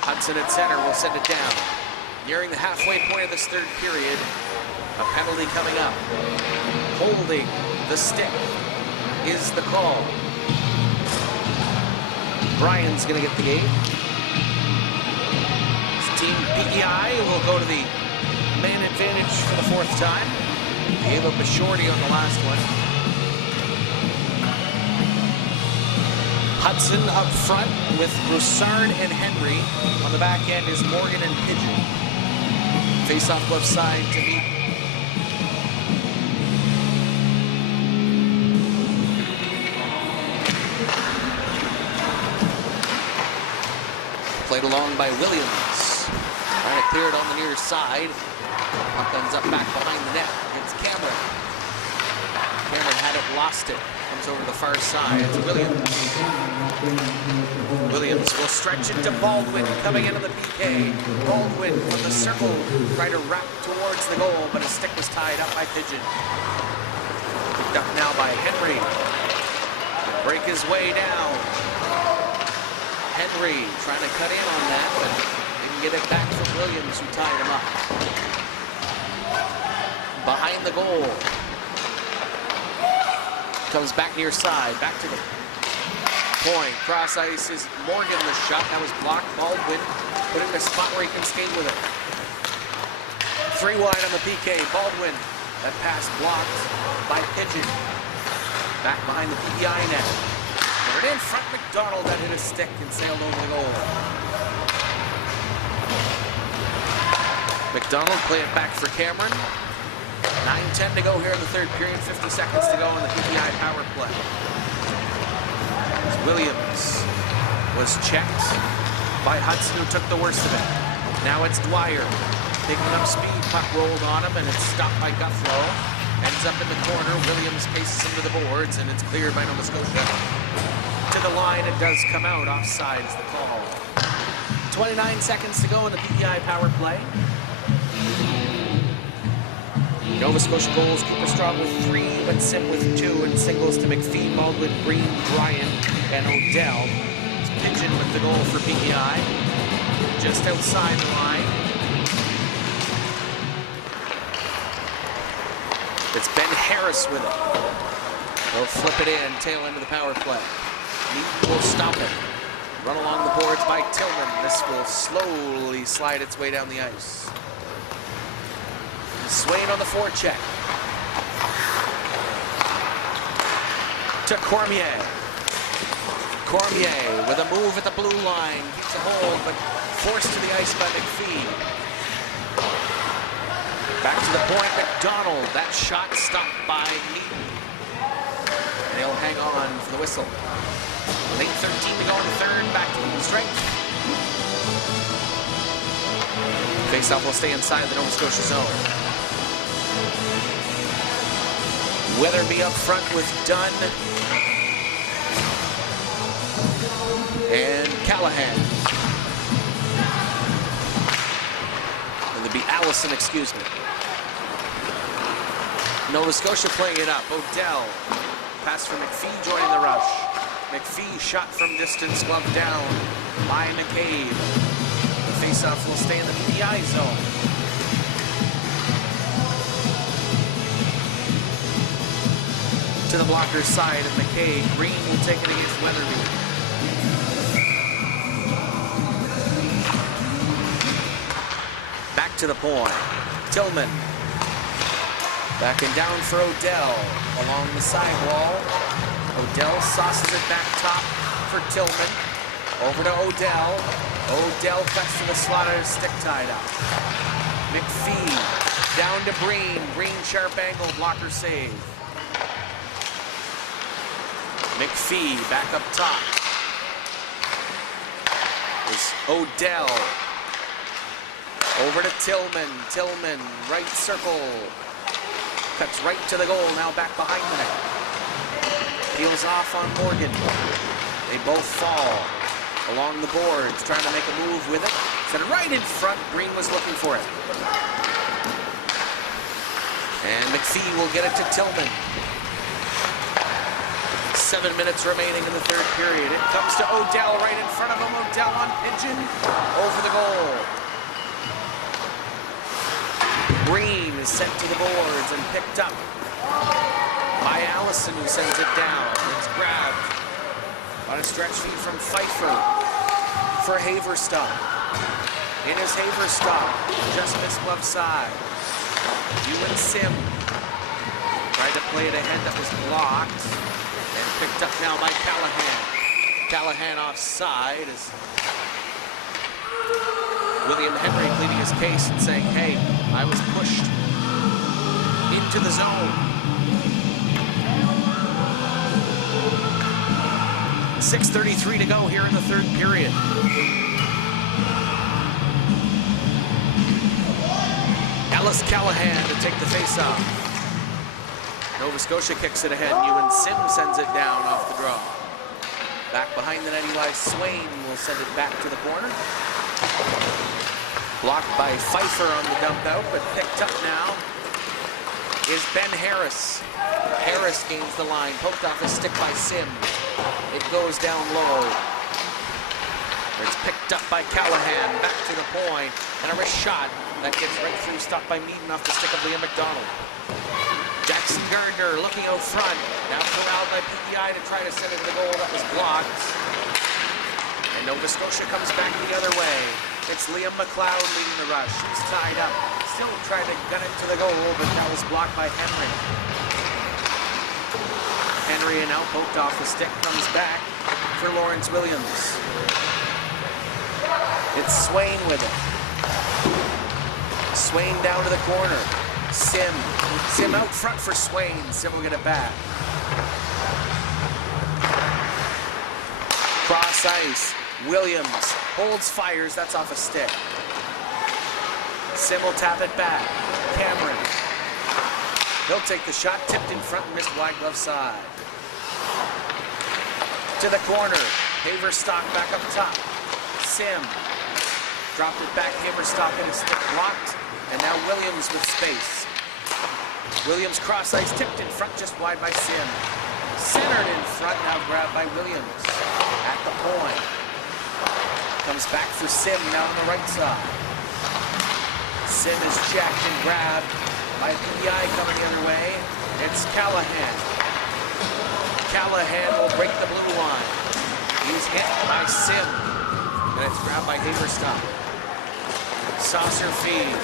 Hudson at center will send it down. Nearing the halfway point of this third period, a penalty coming up. Holding the stick is the call. Brian's gonna get the game. Team PEI will go to the man advantage for the 4th time. Gave up a shorty on the last one. Hudson up front with Broussard and Henry. On the back end is Morgan and Pigeon. Face off left side to meet Played along by Williams. Trying to clear it on the near side. Puck ends up back behind the net. It's Cameron. Cameron had it, lost it. Comes over to the far side. It's Williams. Williams will stretch it to Baldwin coming into the PK. Baldwin from the circle trying to wrap towards the goal, but his stick was tied up by Pigeon. Picked up now by Henry. Break his way down. Henry trying to cut in on that, but didn't get it back from Williams, who tied him up. Behind the goal. Comes back near side, back to the point. Cross ice is Morgan, the shot. That was blocked. Baldwin put it in a spot where he can skate with it. 3 wide on the PK. Baldwin. That pass blocked by Pigeon. Back behind the PEI net. Put it in front. McDonald that hit a stick and sailed over the goal. McDonald play it back for Cameron. 9:10 to go here in the third period. 50 seconds to go in the PEI power play. Williams was checked by Hudson, who took the worst of it. Now it's Dwyer picking up speed. Puck rolled on him, and it's stopped by Gufflow. Ends up in the corner. Williams paces him to the boards, and it's cleared by Nova Scotia. To the line, it does come out. Offside is the call. 29 seconds to go in the PEI power play. Nova Scotia goals, Cooper Straub with 3, Winston with 2, and singles to McPhee, Baldwin, Green, Bryan, and Odell. It's Pigeon with the goal for PEI. Just outside the line. It's Ben Harris with it. They'll flip it in, tail end of the power play. Meaton will stop it. Run along the boards by Tillman. This will slowly slide its way down the ice. Swain on the forecheck. To Cormier. Cormier with a move at the blue line. Keeps a hold, but forced to the ice by McPhee. Back to the point, McDonald. That shot stopped by Meaton. And he'll hang on for the whistle. Late 13 to go in the third. Back to full strength. Faceoff will stay inside the Nova Scotia zone. Weatherby up front with Dunn and Callahan. It'll be Allison, excuse me. Nova Scotia playing it up. Odell. Pass for McPhee joining the rush. McPhee shot from distance, glove down by McCabe. The faceoff will stay in the PEI zone. To the blocker's side of McKay. Green will take it against Weatherby. Back to the point. Tillman. Backing down for Odell. Along the sidewall. Odell sauces it back top for Tillman. Over to Odell. Odell cuts to the slot and his stick tied up. McPhee. Down to Breen. Breen sharp angle. Blocker save. McPhee back up top. Is Odell. Over to Tillman. Tillman, right circle. Cuts right to the goal, now back behind the net. Peels off on Morgan. They both fall along the boards, trying to make a move with it. Set it right in front. Green was looking for it. And McPhee will get it to Tillman. 7 minutes remaining in the third period. It comes to Odell right in front of him. Odell on Pigeon. Over the goal. Green is sent to the boards and picked up by Allison, who sends it down. It's grabbed on a stretch feed from Pfeiffer for Haverstock. In his Haverstock. Just missed left side. Ewan Sim tried to play it ahead, that was blocked. And picked up now by Callahan. Callahan offside as William Henry pleading his case and saying, hey, I was pushed into the zone. 6:33 to go here in the third period. Dallas Callahan to take the face-off. Nova Scotia kicks it ahead. Ewan Sim sends it down off the draw. Back behind the net, Eli Swain will send it back to the corner. Blocked by Pfeiffer on the dump out, but picked up now is Ben Harris. Harris gains the line, poked off a stick by Sim. It goes down low. It's picked up by Callahan, back to the point, and a wrist shot that gets right through, stopped by Meaden off the stick of Liam McDonald. Jackson Gardner looking out front, now corralled by PEI to try to send it to the goal. That was blocked. And Nova Scotia comes back the other way. It's Liam McLeod leading the rush. He's tied up. Still trying to gun it to the goal, but that was blocked by Henry. Henry, and now poked off the stick, comes back for Lawrence Williams. It's Swain with it. Swain down to the corner. Sim out front for Swain. Sim will get it back. Cross ice. Williams holds, fires. That's off a stick. Sim will tap it back. Cameron. He'll take the shot. Tipped in front and missed wide glove side. To the corner. Haverstock back up top. Sim. Dropped it back. Haverstock and a stick blocked. And now Williams with space. Williams cross ice, tipped in front, just wide by Sim. Centered in front, now grabbed by Williams. At the point. Comes back for Sim, now on the right side. Sim is jacked and grabbed by PEI coming the other way. It's Callahan. Callahan will break the blue line. He's hit by Sim. And it's grabbed by Haverstock. Saucer feed.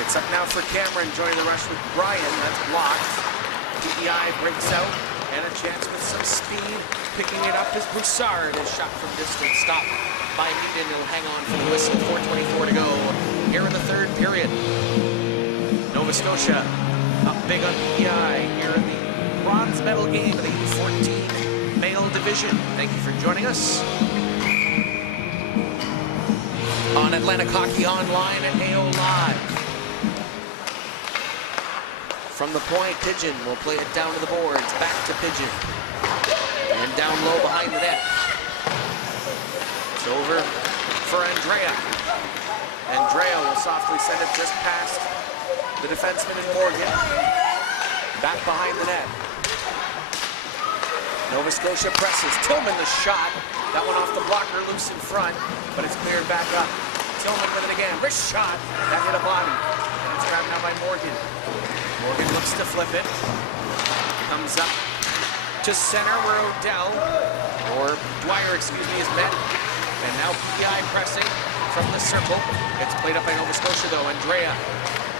It's up now for Cameron, joining the rush with Brian. That's blocked. PEI breaks out, and a chance with some speed. Picking it up is Broussard. His shot from distance stopped by Meaden. He'll hang on for the whistle. 4:24 to go here in the third period. Nova Scotia up big on PEI here in the bronze medal game of the U14 male division. Thank you for joining us on Atlantic Hockey Online and AO Live. From the point, Pigeon will play it down to the boards. Back to Pigeon. And down low behind the net. It's over for Andrea. Andrea will softly send it just past the defenseman in Morgan. Back behind the net. Nova Scotia presses. Tillman the shot. That one off the blocker, loose in front, but it's cleared back up. Tillman with it again. Wrist shot. That hit a body. And it's grabbed now by Morgan. Morgan looks to flip it. Comes up to center where Dwyer, is met. And now PEI pressing from the circle. It's played up by Nova Scotia though. Andrea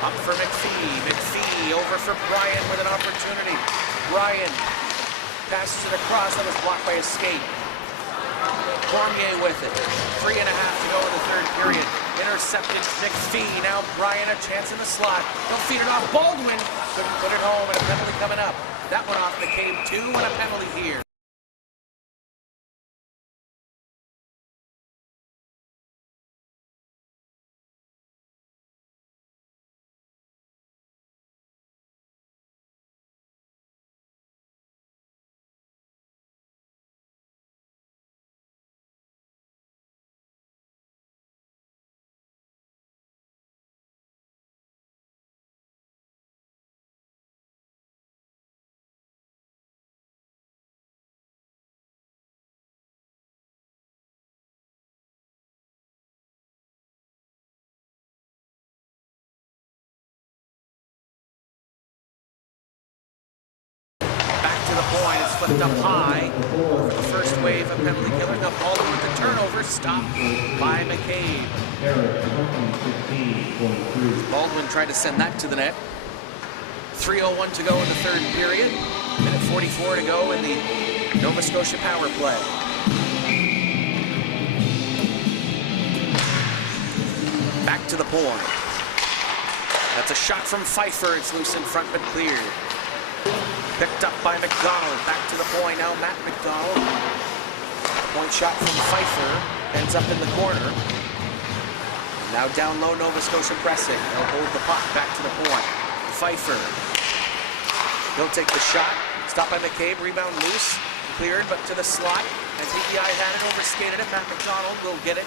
up for McPhee. McPhee over for Brian with an opportunity. Brian passes it across. That was blocked by a skate. Cormier with it. 3.5 to go in the third period. Intercepted McPhee. Now Brian a chance in the slot. He'll feed it off. Baldwin couldn't put it home, and a penalty coming up. That one off McCabe too, and a penalty here. Point is flipped up high. The first wave of penalty killing up. Baldwin with the turnover, stopped by McCabe. Baldwin tried to send that to the net. 3:01 to go in the third period. Minute 44 to go in the Nova Scotia power play. Back to the point. That's a shot from Pfeiffer. It's loose in front but cleared. Picked up by McDonald. Back to the point now, Matt McDonald. Point shot from Pfeiffer. Ends up in the corner. Now down low, Nova Scotia pressing. They'll hold the puck back to the point. Pfeiffer. He'll take the shot. Stopped by McCabe. Rebound loose. Cleared, but to the slot. And PEI had it, overskated it. Matt McDonald will get it.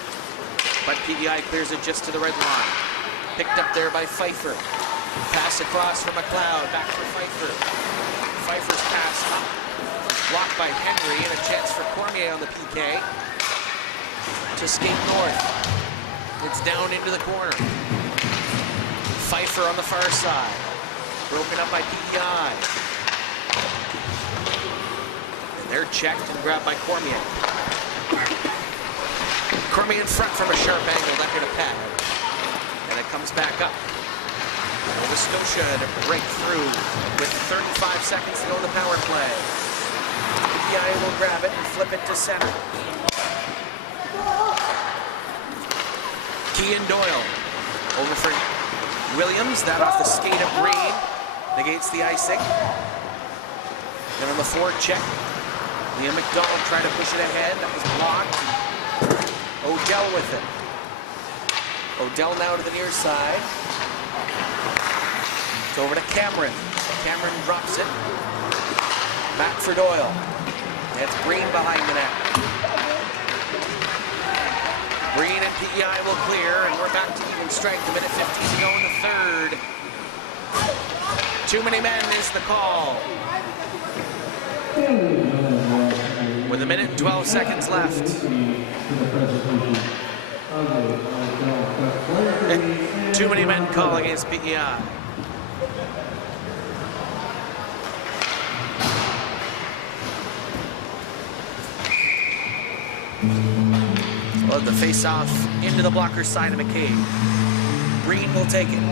But PEI clears it just to the red line. Picked up there by Pfeiffer. Pass across for McLeod. Back for Pfeiffer. Pfeiffer's pass up. Blocked by Henry, and a chance for Cormier on the PK. To skate north. It's down into the corner. Pfeiffer on the far side. Broken up by PEI. And they're checked and grabbed by Cormier. Cormier in front from a sharp angle, left here to Pat. And it comes back up. Nova Scotia to break through with 35 seconds to go in the power play. PEI will grab it and flip it to center. Kean Doyle over for Williams. That off the skate of Green negates the icing. Then on the forward check, Liam McDonald trying to push it ahead. That was blocked. Odell with it. Odell now to the near side. It's over to Cameron. Cameron drops it. Back for Doyle. That's Green behind the net. Green and PEI will clear, and we're back to even strength. A minute 15 to go in the third. Too many men is the call. With a minute and 12 seconds left. Too many men call against PEI. The face-off into the blocker side of McCabe. Breen will take it.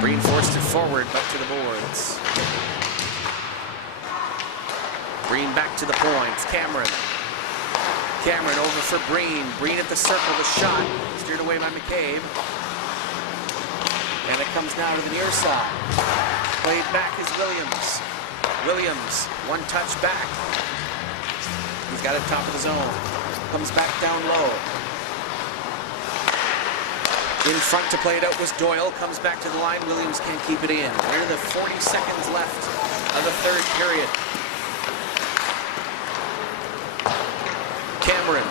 Breen forced it forward, but to the boards. Breen back to the points. Cameron. Cameron over for Breen. Breen at the circle, the shot. Steered away by McCabe. And it comes now to the near side. Played back is Williams. Williams, one touch back. He's got it top of the zone. Comes back down low. In front to play it out was Doyle. Comes back to the line. Williams can't keep it in. We're to the 40 seconds left of the third period. Cameron.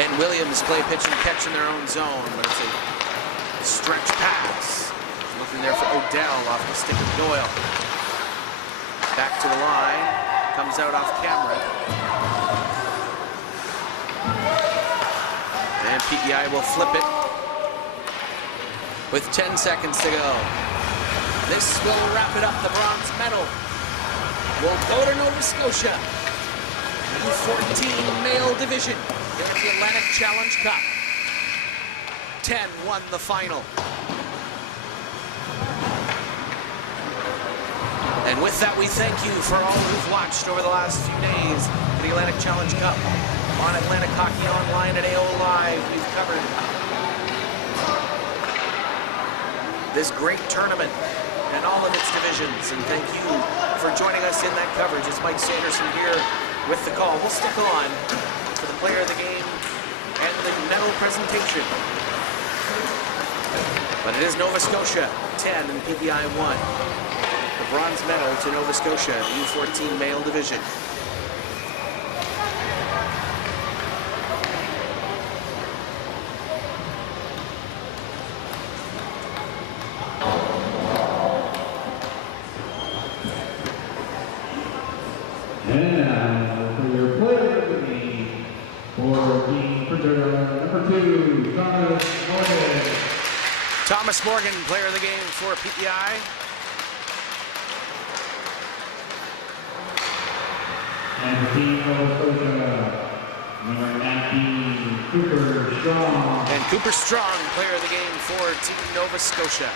And Williams play pitch and catch in their own zone, but it's a stretch pass. Looking there for Odell off the stick of Doyle. Back to the line, comes out off Cameron. And PEI will flip it with 10 seconds to go. This will wrap it up. The bronze medal will go to Nova Scotia. U14 male division in the Atlantic Challenge Cup. 10 won the final. And with that, we thank you for all who've watched over the last few days for the Atlantic Challenge Cup. On Atlantic Hockey Online at AO Live, we've covered this great tournament and all of its divisions. And thank you for joining us in that coverage. It's Mike Sanderson here with the call. We'll stick on for the player of the game and the medal presentation. But it is Nova Scotia 10 and PEI 1. The bronze medal to Nova Scotia, the U14 male division. And now for your player of the game for team number 2, Thomas Morgan. Thomas Morgan, player of the game for PEI. And for team Nova Scotia, number 19, Cooper Strong. And Cooper Strong, player of the game for Team Nova Scotia.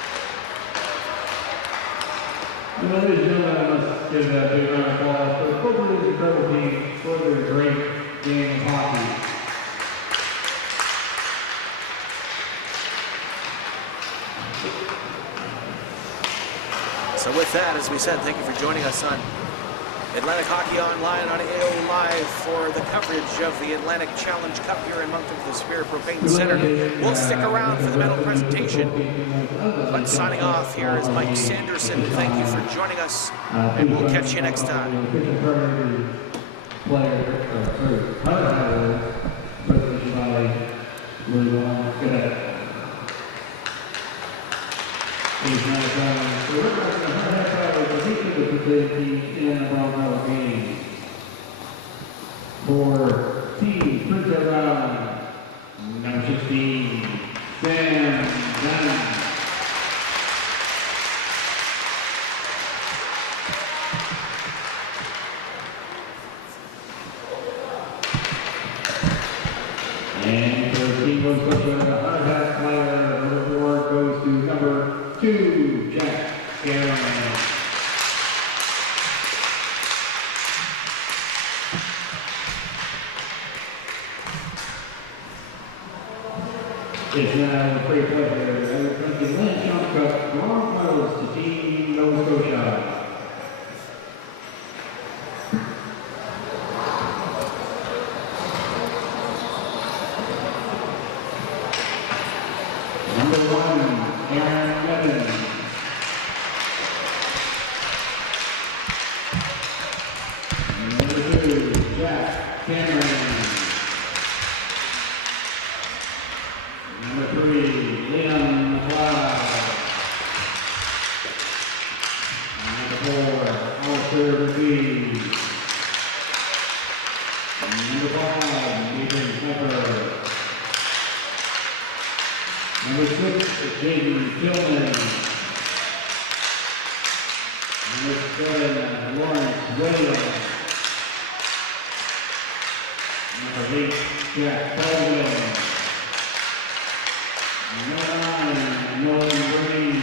And ladies and gentlemen, I must give that big round of applause for the Cooper's incredible team for their great game of hockey. So with that, as we said, thank you for joining us on Atlantic Hockey Online on AO Live for the coverage of the Atlantic Challenge Cup here in Moncton for the Superior Propane Center. We'll stick around for the medal presentation. But signing off, here is Mike Sanderson. Thank you for joining us, and we'll catch you next time. For team Prince Round, number 16, Sam Dunn. And for team Nova Scotia, the hard hat player, number 4 goes to number 2, Jack Garrett. It's now a great pleasure to present the Atlantic Challenge Cup bronze medals to Team Nova Scotia. Number 1, Aaron Nevin. Number 2, Jack Cameron. Number 3, Liam McLeod. Number 4, Alistair McGee. Number 5, Nathan Pepper. Number 6, Jaden Tillman. Number 7, Lawrence Williams. Number 8, Jack Baldwin. Number 9, Nolan Green.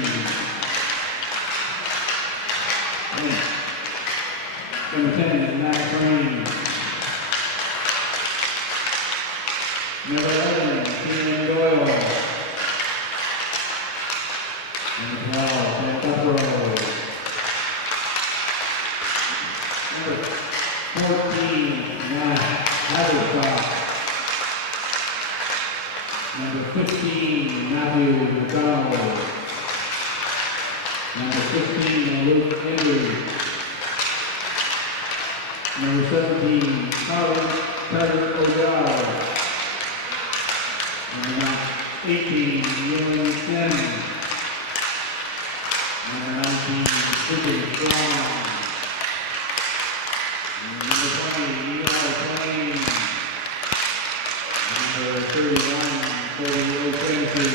Number 10, Matt Green. Number 11, Keenan Doyle. Number 12, Sam Duffro. Number 14, Matt Haverstock. Number 15, Matthew McDonald. Number 16, Luke Andrews. Number 17, Carter O'Dowd. Number 18, Ewan Sims. Number 19, Richard Strong. Number 20, Eli Plain. Number 31, Cody O'Fancy.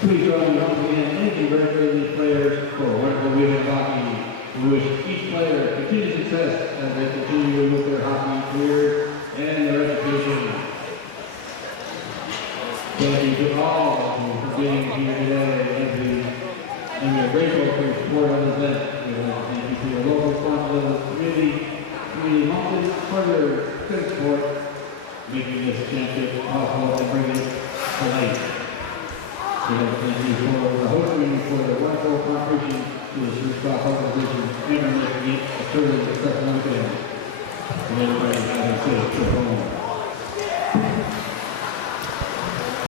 Please join me once again and congratulate these players for a wonderful week of hockey. We wish each player continued success as they continue with their hockey career.